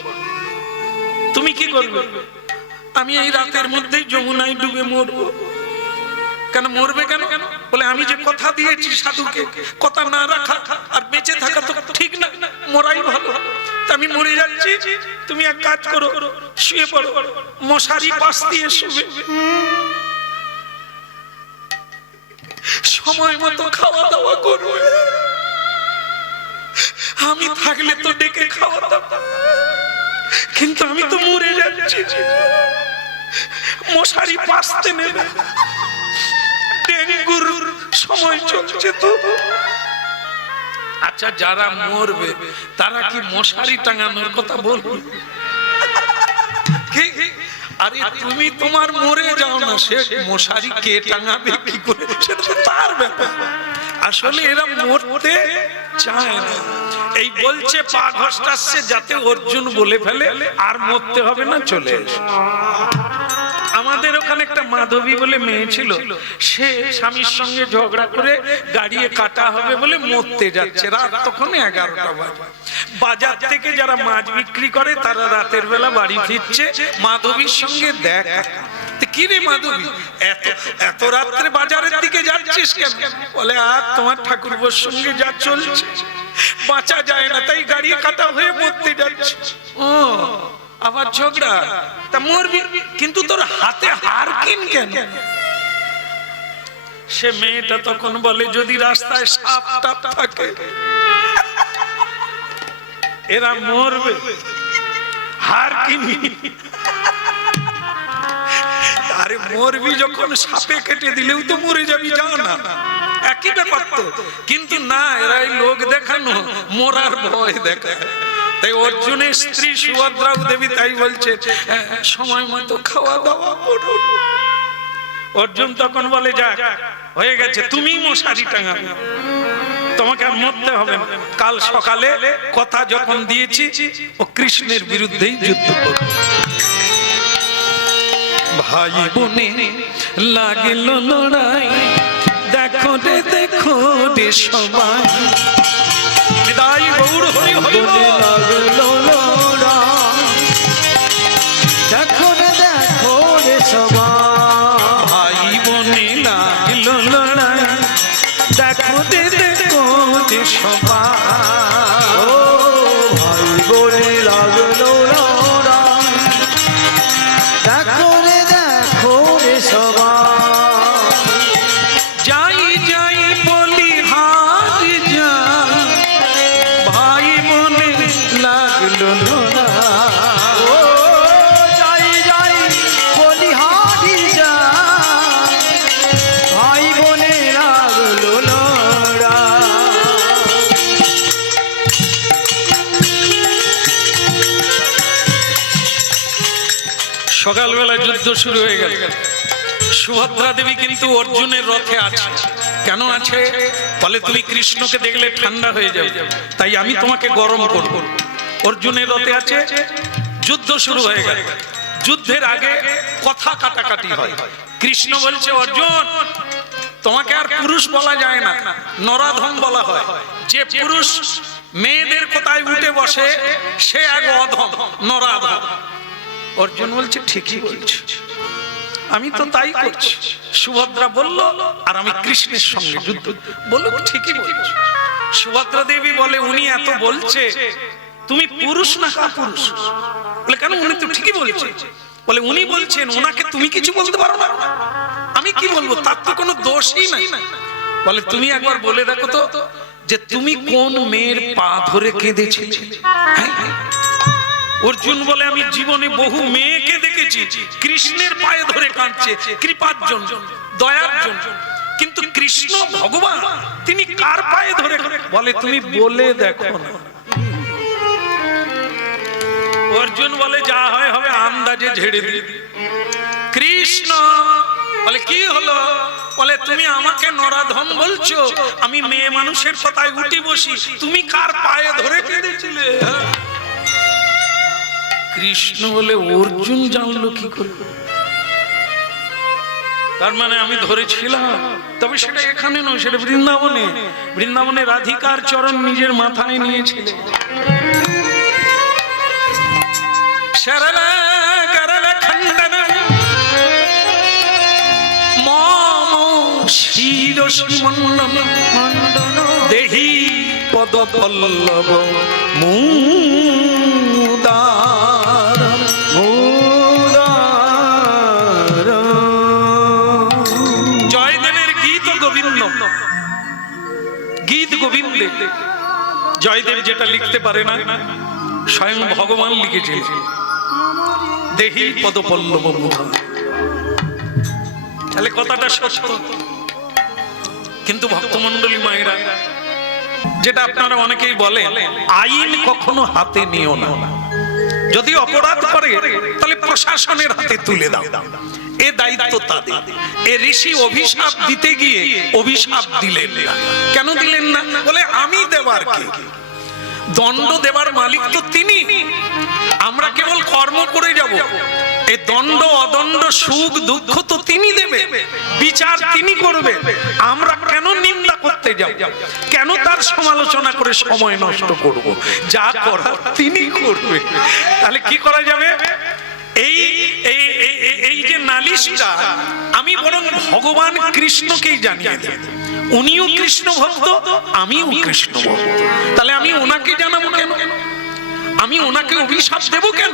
তুমি কি করবে? আমি এই রাতের মধ্যেই যমুনায় ডুবে মরবো। কেন মরবে কেন? বলে আমি যে কথা দিয়েছি সাধুকে, কথা না রাখা আর বেঁচে থাকা তো ঠিক না, মরাই ভালো। আমি মরে যাচ্ছি, তুমি এক কাজ করো, শুয়ে পড়ো, মশারি পাশ দিয়ে শুবে, সময় মতো খাওয়া দাওয়া করবে। আমি থাকলে তো ডেকে খাওয়া দাওয়া, কিন্তু আমি তো মরে যাচ্ছি, মশারি পাশতে নেবে। ডেঙ্গুর সময় চলছে তো। আচ্ছা, যারা মরবে তারা কি মশারি টাঙানোর কথা বলবে? আরে তুমি তোমার মরে যাও না, সে মশারি কে টাঙাবে কি করে সেটা তো তার ব্যাপার। আসলে এরা মরতে চায় না। এই বলছে পা ঘষটাচ্ছে যাতে অর্জুন বলে ফেলে আর মরতে হবে না, চলে এসে। আমাদের ওখানে একটা মাধবী বলে মেয়ে ছিল, সে স্বামীর সঙ্গে ঝগড়া করে গাড়িয়ে কাটা হবে বলে মরতে যাচ্ছে। রাত তখন 11টা বাজে। বাজার থেকে যারা মাছ বিক্রি করে তারা রাতের বেলা বাড়ি ফিরছে, মাধবীর সঙ্গে দেখা। কি রে মাধবী, এত রাত্রে বাজারের দিকে যাচ্ছিস কেন? বলে আর তোমার ঠাকুরপোর সঙ্গে যা চলছে বাঁচা যায় না, তাই গাড়ি কাটা হয়ে মরতে যাচ্ছে। ও আবার ঝগড়া, তা মরবি, কিন্তু তোর হাতে হার কিন কেন? সে মেয়েটা তখন বলে, যদি রাস্তায় সাপ টাপ থাকে এরা মরবে, হার কিনি। আরে মরবি যখন, সাপে কেটে দিলেও তো মরে যাবি, যা না, একই ব্যাপার তো। কিন্তু না, এরা লোক দেখানো, মরার ভয় দেখায়। তাই অর্জুনের স্ত্রী সুভদ্রা দেবী তাই বলছে, সময় মতো খাওয়া দাওয়া করো। অর্জুন তখন বলে, যাক হয়ে গেছে, তুমি মশারি টাঙাবে, তোমাকে আর মরতে হবে না। কাল সকালে কথা যখন দিয়েছি, ও কৃষ্ণের বিরুদ্ধেই যুদ্ধ করবে। ভাই বোনে লাগিল লড়াই, দেখো রে দেখো রে সবাই। বিদায় গৌর হরি হরি লাগলো লড়াই, দেখো রে দেখো রে সবাই। ভাই বোনে লাগিল লড়াই, দেখো রে দেখো রে সবাই। ও ভাই বোনে লাগলো লড়াই, দেখো রে দেখো রে সবাই। যাই যাই বলি হার যাই, ভাই বোনে লাগলো লড়াই। ও যাই যাই বলিহারি যাই, ভাই বোনে লাগলো লড়াই। সকালবেলা যুদ্ধ শুরু হয়ে গেল। সুভদ্রা দেবী কিন্তু অর্জুনের রথে আছে। কেন আছে? বলে তুমি কৃষ্ণকে দেখলে ঠান্ডা হয়ে যাবে, তাই আমি তোমাকে গরম করব। অর্জুনের রথে আছে। যুদ্ধ শুরু হয়ে গেল। যুদ্ধের আগে কথা কাটাকাটি হয়। কৃষ্ণ বলছে, অর্জুন তোমাকে আর পুরুষ বলা যায় না, নরাধম বলা হয়। যে পুরুষ মেয়েদের কোথায় উঠে বসে সে এক অধম, নরাধম। অর্জুন বলছে, ঠিকই বলছে, আমি তো তাই করছি। সুভদ্রা বলল, আর আমি কৃষ্ণের সঙ্গে যুদ্ধ। বলল, ঠিকই বলছে। সুভদ্রা দেবী বলে, উনি এত বলছে, তুমি পুরুষ না কাপুরুষ? বলে, কেন? উনি তো ঠিকই বলছে। বলে, উনি বলছেন, ওনাকে তুমি কিছু বলতে পারো না? আমি কি বলবো? তার তো কোনো দোষই নাই। বলে, তুমি একবার বলে দেখো তো, যে তুমি কোন মেয়ের পা ধরে কেঁদেছিলে? অর্জুন বলে, আমি জীবনে বহু মেয়েকে দেখেছি কৃষ্ণের পায়ে ধরে কাঁদছে, কৃপার জন্য, দয়ার জন্য, কিন্তু কৃষ্ণ ভগবান তিনি কার পায়ে ধরে? বলে, তুমি বলে দেখো না। অর্জুন বলে, যা হয় হবে, আন্দাজে ঝেড়ে দিই। কৃষ্ণ বলে, কি হলো? বলে, তুমি আমাকে নরাধম বলছো, আমি মেয়ে মানুষের কথায় উঠি বসি, তুমি কার পায়ে ধরে কেঁদেছিলে? কৃষ্ণ বলে, অর্জুন জানলো কি করে? তার মানে আমি ধরেছিলাম। তবে সেটা এখানে নয়, সেটা বৃন্দাবনে। বৃন্দাবনে রাধিকার চরণ নিজের মাথায় নিয়েছিল। দেহি পদ পল্লব মুদার মুদার। জয়দেবের গীত গোবিন্দ, গীত গোবিন্দে জয়দেব যেটা লিখতে পারে না, স্বয়ং ভগবান লিখেছে, দেহি পদ পল্লব মুদার। তাহলে কথাটা সত্য। কিন্তু ভক্তমন্ডলী মায়েরা, যেটা আপনারা অনেকেই বলেন, আইন কখনো হাতে নিও না। যদি অপরাধ করে তাহলে প্রশাসনের হাতে তুলে দাও, এ দায়িত্ব তাদের। এ ঋষি অভিশাপ দিতে গিয়ে অভিশাপ দিলেন না। কেন দিলেন না? বলে, আমি দেবার কে? দণ্ড দেবার মালিক তো তিনি। আমরা কেবল কর্ম করে যাব। এই দণ্ড অদণ্ড সুখ দুঃখ তো তিনি দেবে, বিচার তিনি করবে। আমরা কেন নিন্দা করতে যাব? কেন তার সমালোচনা করে সময় নষ্ট করব? যা করার তিনি করবে। তাহলে কি করা যাবে? এই এই যে নালিশটা, আমি বরং ভগবান কৃষ্ণকেই জানিয়ে দেব। উনিও কৃষ্ণ ভক্ত, আমিও কৃষ্ণ ভক্ত। তাহলে আমি ওনাকে জানাবো কেন? আমি ওনাকে অভিশাপ দেব কেন?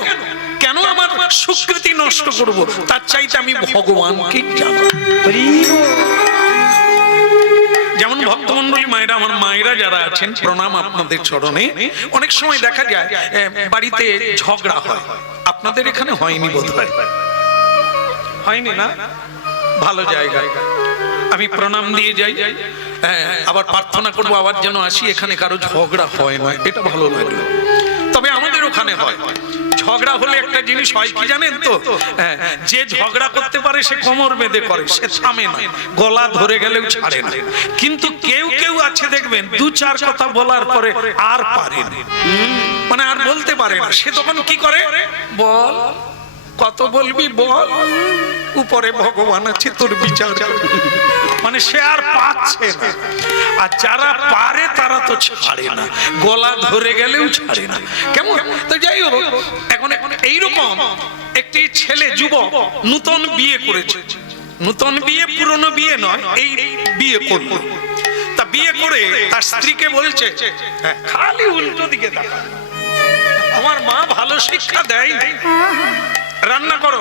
কেন আমার সুকৃতি নষ্ট করব? তার চাইতে আমি ভগবানকে জানাবো। যেমন ভক্তমন্ডলী মায়েরা, আমার মায়েরা যারা আছেন, প্রণাম আপনাদের চরণে। অনেক সময় দেখা যায় বাড়িতে ঝগড়া হয়। আপনাদের এখানে হয়নি বোধহয়? হয়নি না? ভালো জায়গা। আমি প্রণাম দিয়ে যাই, আবার প্রার্থনা করবো আবার যেন আসি, এখানে কারো ঝগড়া হয় না, এটা ভালো লাগে। তবে আমাদের ওখানে হয়। ঝগড়া হলে একটা জিনিস হয় কি জানেন তো? যে ঝগড়া করতে পারে সে কোমর বেঁধে করে, সে থামে না, গলা ধরে গেলেও ছাড়ে না। কিন্তু কেউ কেউ আছে দেখবেন, দু চার কথা বলার পরে আর পারে না, মানে আর বলতে পারে না। সে তখন কি করে? বল, কত বলবি বল, উপরে ভগবান আছে, তোর বিচার করবে। মানে সে আর পাচ্ছে না। আর যারা পারে তারা তো ছাড়ে না, গলা ধরে গেলেও ছাড়ে না। কেমন? তো যাই হোক, এখন এইরকম একটি ছেলে, যুবক, নূতন বিয়ে করেছে। নূতন বিয়ে, পুরনো বিয়ে নয়, এই বিয়ে করলো। তা বিয়ে করে তার স্ত্রীকে বলছে, খালি উল্টো দিকে তাকা, আমার মা ভালো শিক্ষা দেয়, রান্না করো,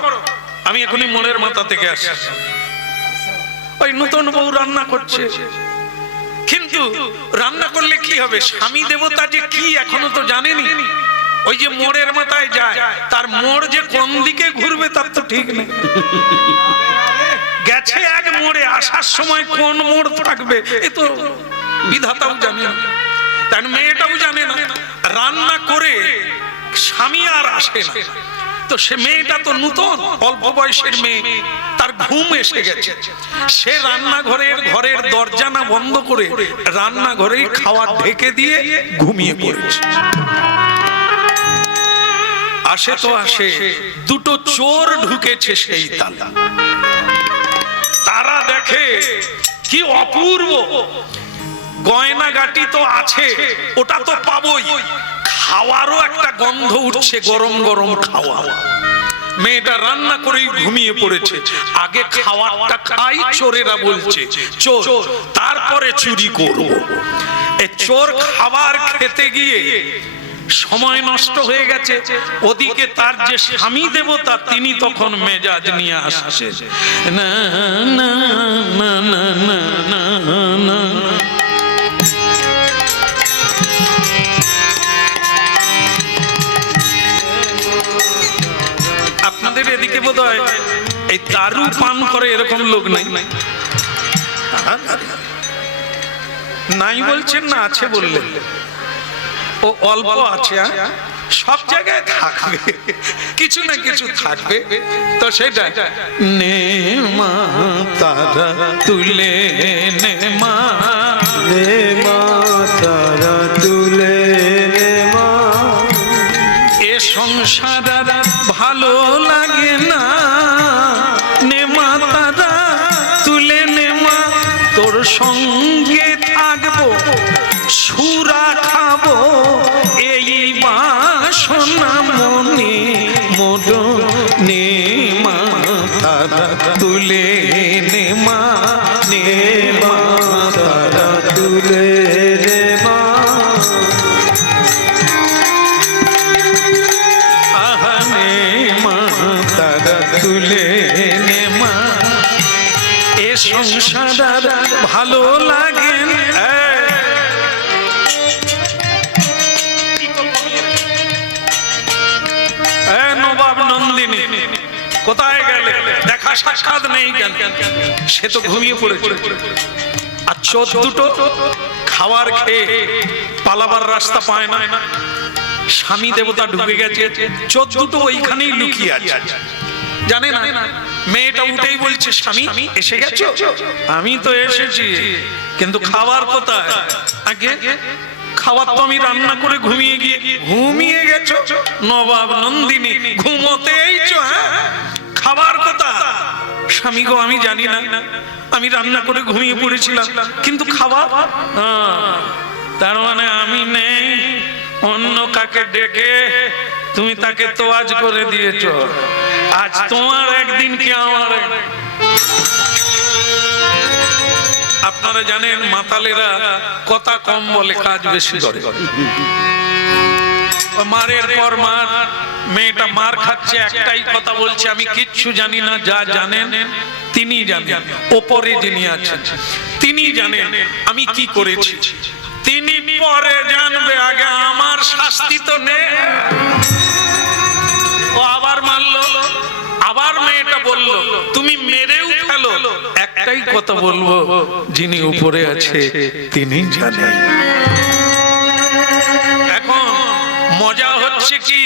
আমি এখনই মনের মাথা থেকে আসি। ওই নতুন বউ রান্না করছে, কিন্তু রান্না করলে কি হবে? স্বামী দেবতা যে কি এখনো তো জানেনি। ওই যে মোড়ের মাথায় যায়, তার মোড় যে কোন দিকে ঘুরবে তার তো ঠিক নেই। গেছে এক মোড়ে, আসার সময় কোন মোড় থাকবে এ তো বিধাতাও জানে না, তার মেয়েটাও জানে না। রান্না করে স্বামী আর আসে না। তো সে মেয়েটা তো নূতন, অল্প বয়সের মেয়ে, তার ঘুম এসে গেছে। সে ঘরের দরজা না বন্ধ করে রান্নাঘরেই খাওয়া ঢেকে দিয়ে ঘুমিয়ে পড়েছে। আসে তো আসে, দুটো চোর ঢুকেছে সেই তালা। তারা দেখে কি অপূর্ব গয়নাগাটি তো আছে, ওটা তো পাবোই, খাওয়ারও একটা গন্ধ উঠছে, গরম গরম খাওয়া। মেয়েটা রান্না করেই ঘুমিয়ে পড়েছে। আগে খাওয়াটা খাই, চোরেরা বলছে চোর, তারপরে চুরি করব। এই চোর খাবার খেতে গিয়ে সময় নষ্ট হয়ে গেছে। ওদিকে তার যে স্বামী দেবতা, তিনি তখন মেজাজ নিয়ে আসছে, না না না না না না। আপনাদের এদিকে বোধহয় এই দারু পান করে এরকম লোক নাই? নাই বলছেন না আছে বললেন? ও অল্প আছে, সব জায়গায় থাকবে, কিছু না কিছু থাকবে। তো সেটা নে মা তারা তুলে নে মা, নে মা তারা তুলে নে মা, এ সংসার আর ভালো লাগে না, নে মা তারা তুলে নে মা, তোর সঙ্গে থাকবো, সুরা খাবো, এই বাসনা মনে মোদ, নে মা তারা তুলে নে মা, নে মা তারা তুলে নে মা, আহা নে মা তারা তুলে নে মা, এ সংসার আর ভালো লাগে না। নবাব নন্দিনী কোথায় গেলে? দেখা সাক্ষাৎ নেই কেন? সে তো ঘুমিয়ে পড়েছে। আর চোর দুটো খাবার খেয়ে পালাবার রাস্তা পায় না, স্বামী দেবতা ঢুকে গেছে, চোর দুটো ওইখানেই লুকিয়ে আছে। জানে না, মেয়েটা উঠেই বলছে, স্বামী এসে গেছো? আমি তো এসেছি, কিন্তু খাবার কোথায়? আগে খাবার তো আমি রান্না করে ঘুমিয়ে গেছো। নবাব নন্দিনী ঘুমোতেই খাবার কোথায়? স্বামী গো আমি জানি না, আমি রান্না করে ঘুমিয়ে পড়েছিলাম, কিন্তু খাবার? তার মানে আমি নেই, অন্য কাকে ডেকে তুমি তাকে তোয়াজ করে দিয়েছ। আজ তোমার একদিন কি আমার? আপনারা জানেন মাতালেরা কথা কম বলে, কাজ বেশি করে। মারের পর মার, মেয়েটা মার খাচ্ছে, একটাই কথা বলছে, আমি কিচ্ছু জানি না, যা জানেন তিনি জানেন, ওপরে যিনি আছেন তিনি জানেন আমি কি করেছি, তিনি পরে জানবে, আগে আমার শাস্তি তো নেই। ও আবার মারলো, আবার মেয়েটা বলল, তুমি মেরেও ফেলো, একটাই কথা বলবো, যিনি উপরে আছে তিনি জানেন। এখন মজা হচ্ছে কি,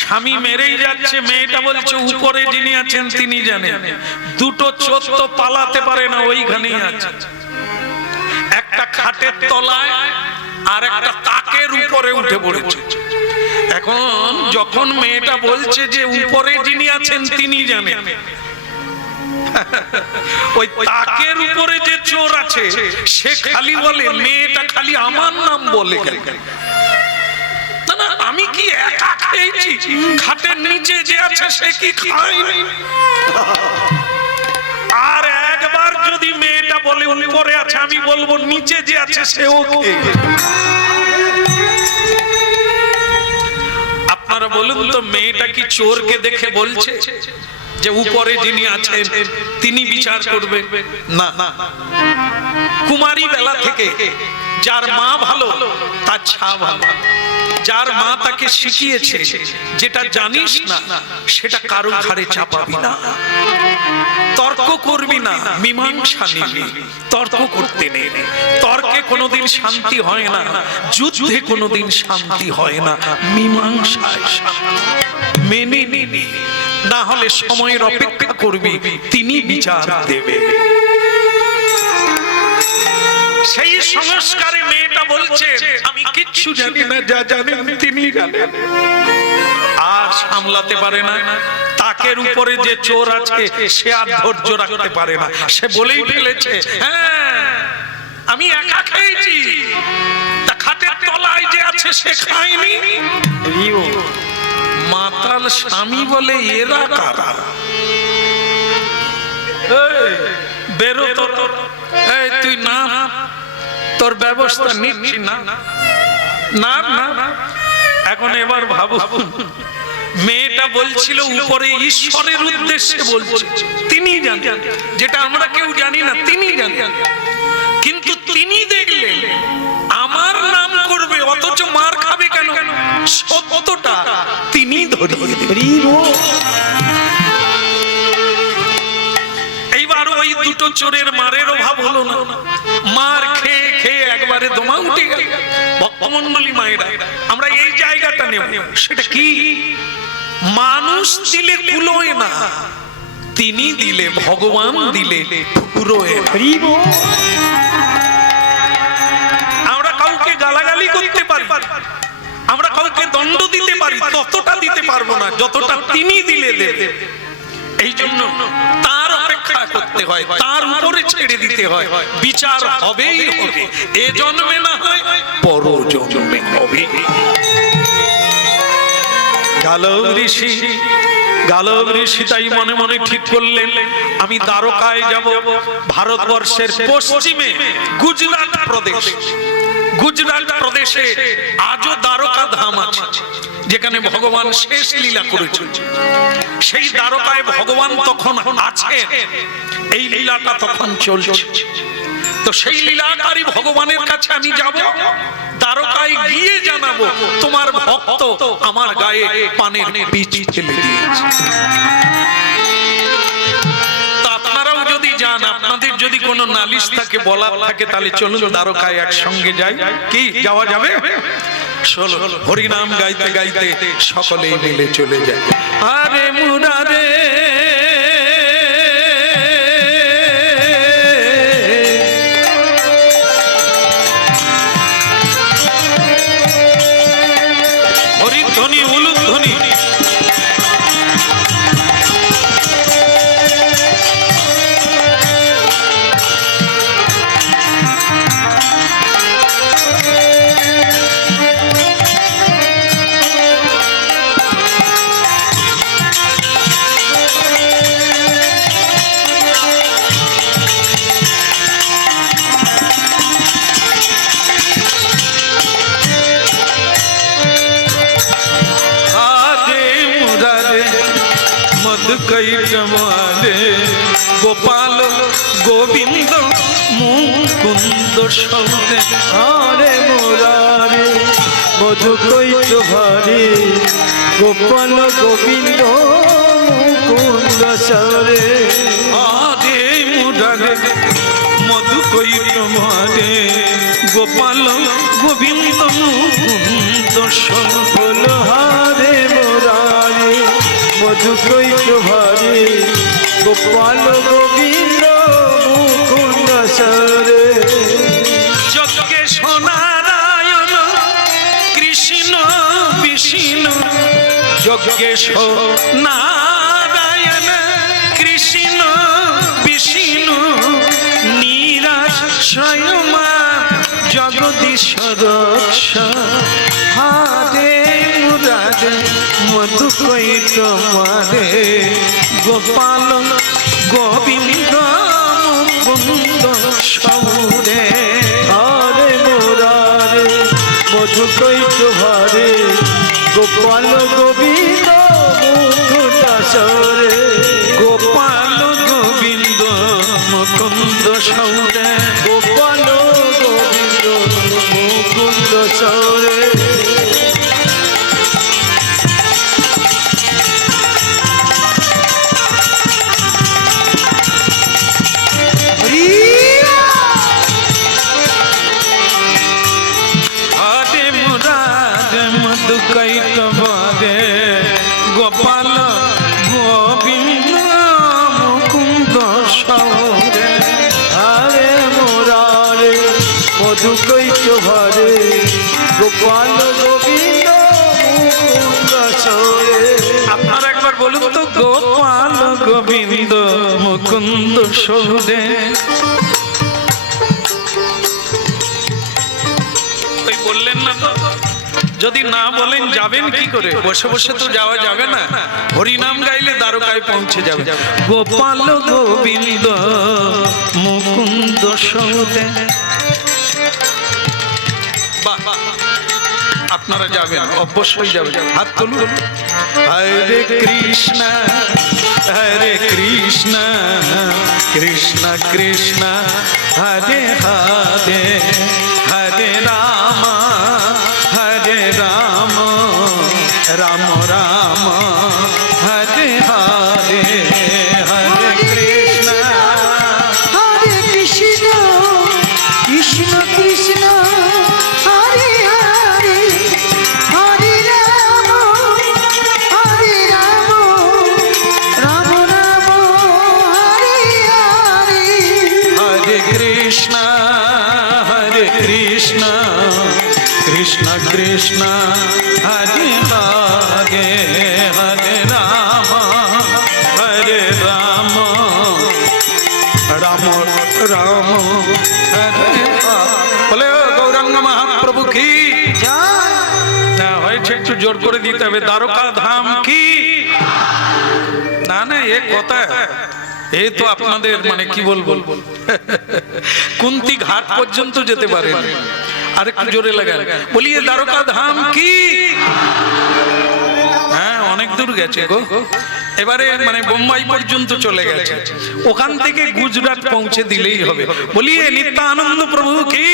স্বামী মেরেই যাচ্ছে, মেয়েটা বলছে উপরে যিনি আছেন তিনি জানেন। দুটো চোর তো পালাতে পারে না, ওইখানেই আছে, একটা খাটের তলায় আর একটা তাকের উপরে উঠে পড়েছে। এখন যখন মেয়েটা বলছে যে উপরে যিনি আছেন তিনি জানেন, ওই তাকের উপরে যে চোর আছে সে খালি বলে, মেয়েটা খালি আমার নাম বলে গেল, না আমি কি একা খেয়েছি, খাটের নিচে যে আছে সে কি খায়নি? আর একবার যদি মেয়েটা বলে উপরে আছে, আমি বলবো নিচে যে আছে সেও খেয়ে। আপনারা বলুন তো, মেয়েটা কি চোরকে দেখে বলছে যে উপরে যিনি আছেন তিনি বিচার করবে? না, কুমারী বেলা থেকে যার মা ভালো তার ছা ভালো, যার মা তাকে শিখিয়েছে যেটা জানিস না সেটা কারো ঘাড়ে চাপাবি না, তর্ক করবি না, মীমাংসা নিবি, তর্ক করতে নেই। তর্কে কোনোদিন শান্তি হয় না, যুদ্ধে কোনোদিন শান্তি হয় না, মীমাংসায় শান্তি। মেনে নিবি, না হলে সময়ের অপেক্ষা করবি, তিনি বিচার দেবে। সেই সংস্কারে মেয়েটা বলছে আমি কিচ্ছু জানি না, যা জানেন তিনি জানেন। আর সামলাতে পারে না, তাকের উপরে যে চোর আছে সে আর ধৈর্য রাখতে পারে না, সে বলেই ফেলেছে হ্যাঁ আমি একা খেয়েছি, তা খাটের তলায় যে আছে সে খায়নি। মাতাল স্বামী বলে এরা কারা? বেরো তো, এই তুই না, তোর ব্যবস্থা নিচ্ছি না না না। এখন এবার ভাবো, মেয়েটা বলছিল উপরে ঈশ্বরের উদ্দেশ্যে বলছে, তিনি জানেন যেটা আমরা কেউ জানি না, তিনি জানেন। কিন্তু তিনি দেখলেন আমার নাম করবে অথচ মার খাবে কেন, সত্যটা তিনি ধরিয়ে দেবেন। এইবার ওই দুটো চোরের মারের অভাব হলো না, মার খেয়ে খেয়ে একবারে দমা উঠে গেল। ভক্তমণ্ডলী মায়েরা, আমরা এই জায়গাটা নেব, সেটা কি? মানুষ দিলে কুলোয় না, তিনি দিলে, ভগবান দিলে ফুরোয়। আমরা কাউকে গালাগালি করতে পারি, আমরা কাউকে দণ্ড দিতে পারি, ততটা দিতে পারবো না যতটা তিনি দিলে দেবে। এই জন্য তার অপেক্ষা করতে হয়, তার উপরে ছেড়ে দিতে হয়, বিচার হবেই হবে, এ জন্মে না হয় পর জন্মে হবে। গালব ঋষি তাই মনে মনে ঠিক করলেন আমি দ্বারকায় যাব। ভারতবর্ষের পশ্চিমে গুজরাট প্রদেশে আজও দ্বারকা ধাম আছে, যেখানে ভগবান শেষ লীলা করেছেন। সেই দ্বারকায় ভগবান তখন আছে, এই লীলাটা তখন চলছে। তো সেই লীলাকারী ভগবানের কাছে আমি যাব, দ্বারকায় গিয়ে জানাবো তোমার ভক্ত আমার গায়ে পানের বীজ ফেলে দিয়েছে। আপনারাও যদি যান, আপনাদের যদি কোনো নালিশ থাকে, বলার থাকে, তাহলে চলুন দ্বারকায় একসঙ্গে যাই। কি যাওয়া যাবে? চলো, হরিনাম গাইতে গাইতে সকলেই মিলে চলে যায়। আরে মুরারে হরিধ্বনি উলুধ্বনি, মধুকৈটমালে গোপাল গোবিন্দ মুকুন্দ সৌরে। হরে মুরারে মধুকৈট ভারে গোপাল গোবিন্দ মুকুন্দ সরে। হরে মুরারে মধুকৈটমালে গোপাল গোবিন্দ মুকুন্দ সৌরে। হরে মুরারে মধুকৈট ভারে গোপাল গোবিন্দ মুকুন্দ সরে। যজ্ঞেশ নারায়ণ কৃষ্ণ বিষ্ণু, যজ্ঞেশ নারায়ণ কৃষ্ণ বিষ্ণু, নিরাশ্রয় মা জগদীশ্বর রক্ষ। হরে মুরারে মধুকৈট মারে গোপাল গোবিন্দ মুকুন্দ সৌরে। হরে মুরারে মধুকৈট ভারে গোপাল গোবিন্দ মুকুন্দ সরে। গোপাল গোবিন্দ মুকুন্দ সৌরে। গোপাল গোবিন্দ মুকুন্দ সরে। হরে মুরারে মধুকৈট মারে মধু কৈচ ভরে গোপাল গোবিন্দ মুকুন্দ সরে। আপনারা একবার বলুন তো, গোপাল গোবিন্দ মুকুন্দ সৌদে। ওই বললেন না তো, যদি না বলেন যাবেন কি করে? বসে বসে তো যাওয়া যাবে না, হরিনাম গাইলে দ্বারকায় পৌঁছে যাবে। গোপাল গোবিন্দ মুকুন্দ সৌদে। বাহ, আপনারা যাবেন, অবশ্যই যাবেন, হাত তুলুন। হরে কৃষ্ণ হরে কৃষ্ণ কৃষ্ণ কৃষ্ণ হরে হরে হরে রাম হরে রাম রাম রাম হরে হরে হরে কৃষ্ণ হরে কৃষ্ণ কৃষ্ণ কৃষ্ণ হরে হরে হরে রাম রাম রাম হরে হরে। হরে কৃষ্ণ কৃষ্ণ কৃষ্ণ হরে হরে হরে রাম রাম রাম হরে বলে গৌরাঙ্গ মহাপ্রভু কি না হয়েছে? একটু জোর করে দিতে হবে, দ্বারকা ধাম কি। না না, এ কথা এই তো আপনাদের মানে কি বলবো, কুন্তি ঘাট পর্যন্ত যেতে পারেন। আর একটু জোরে লাগান, বলিয়ে দ্বারকা ধাম কি। হ্যাঁ, অনেক দূর গেছে গো, এবারে মানে বোম্বাই পর্যন্ত চলে গেছে, ওখান থেকে গুজরাট পৌঁছে দিলেই হবে। বলিয়ে নিত্যানন্দ প্রভু কি।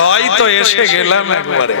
হয়তো এসে গেলাম একবারে।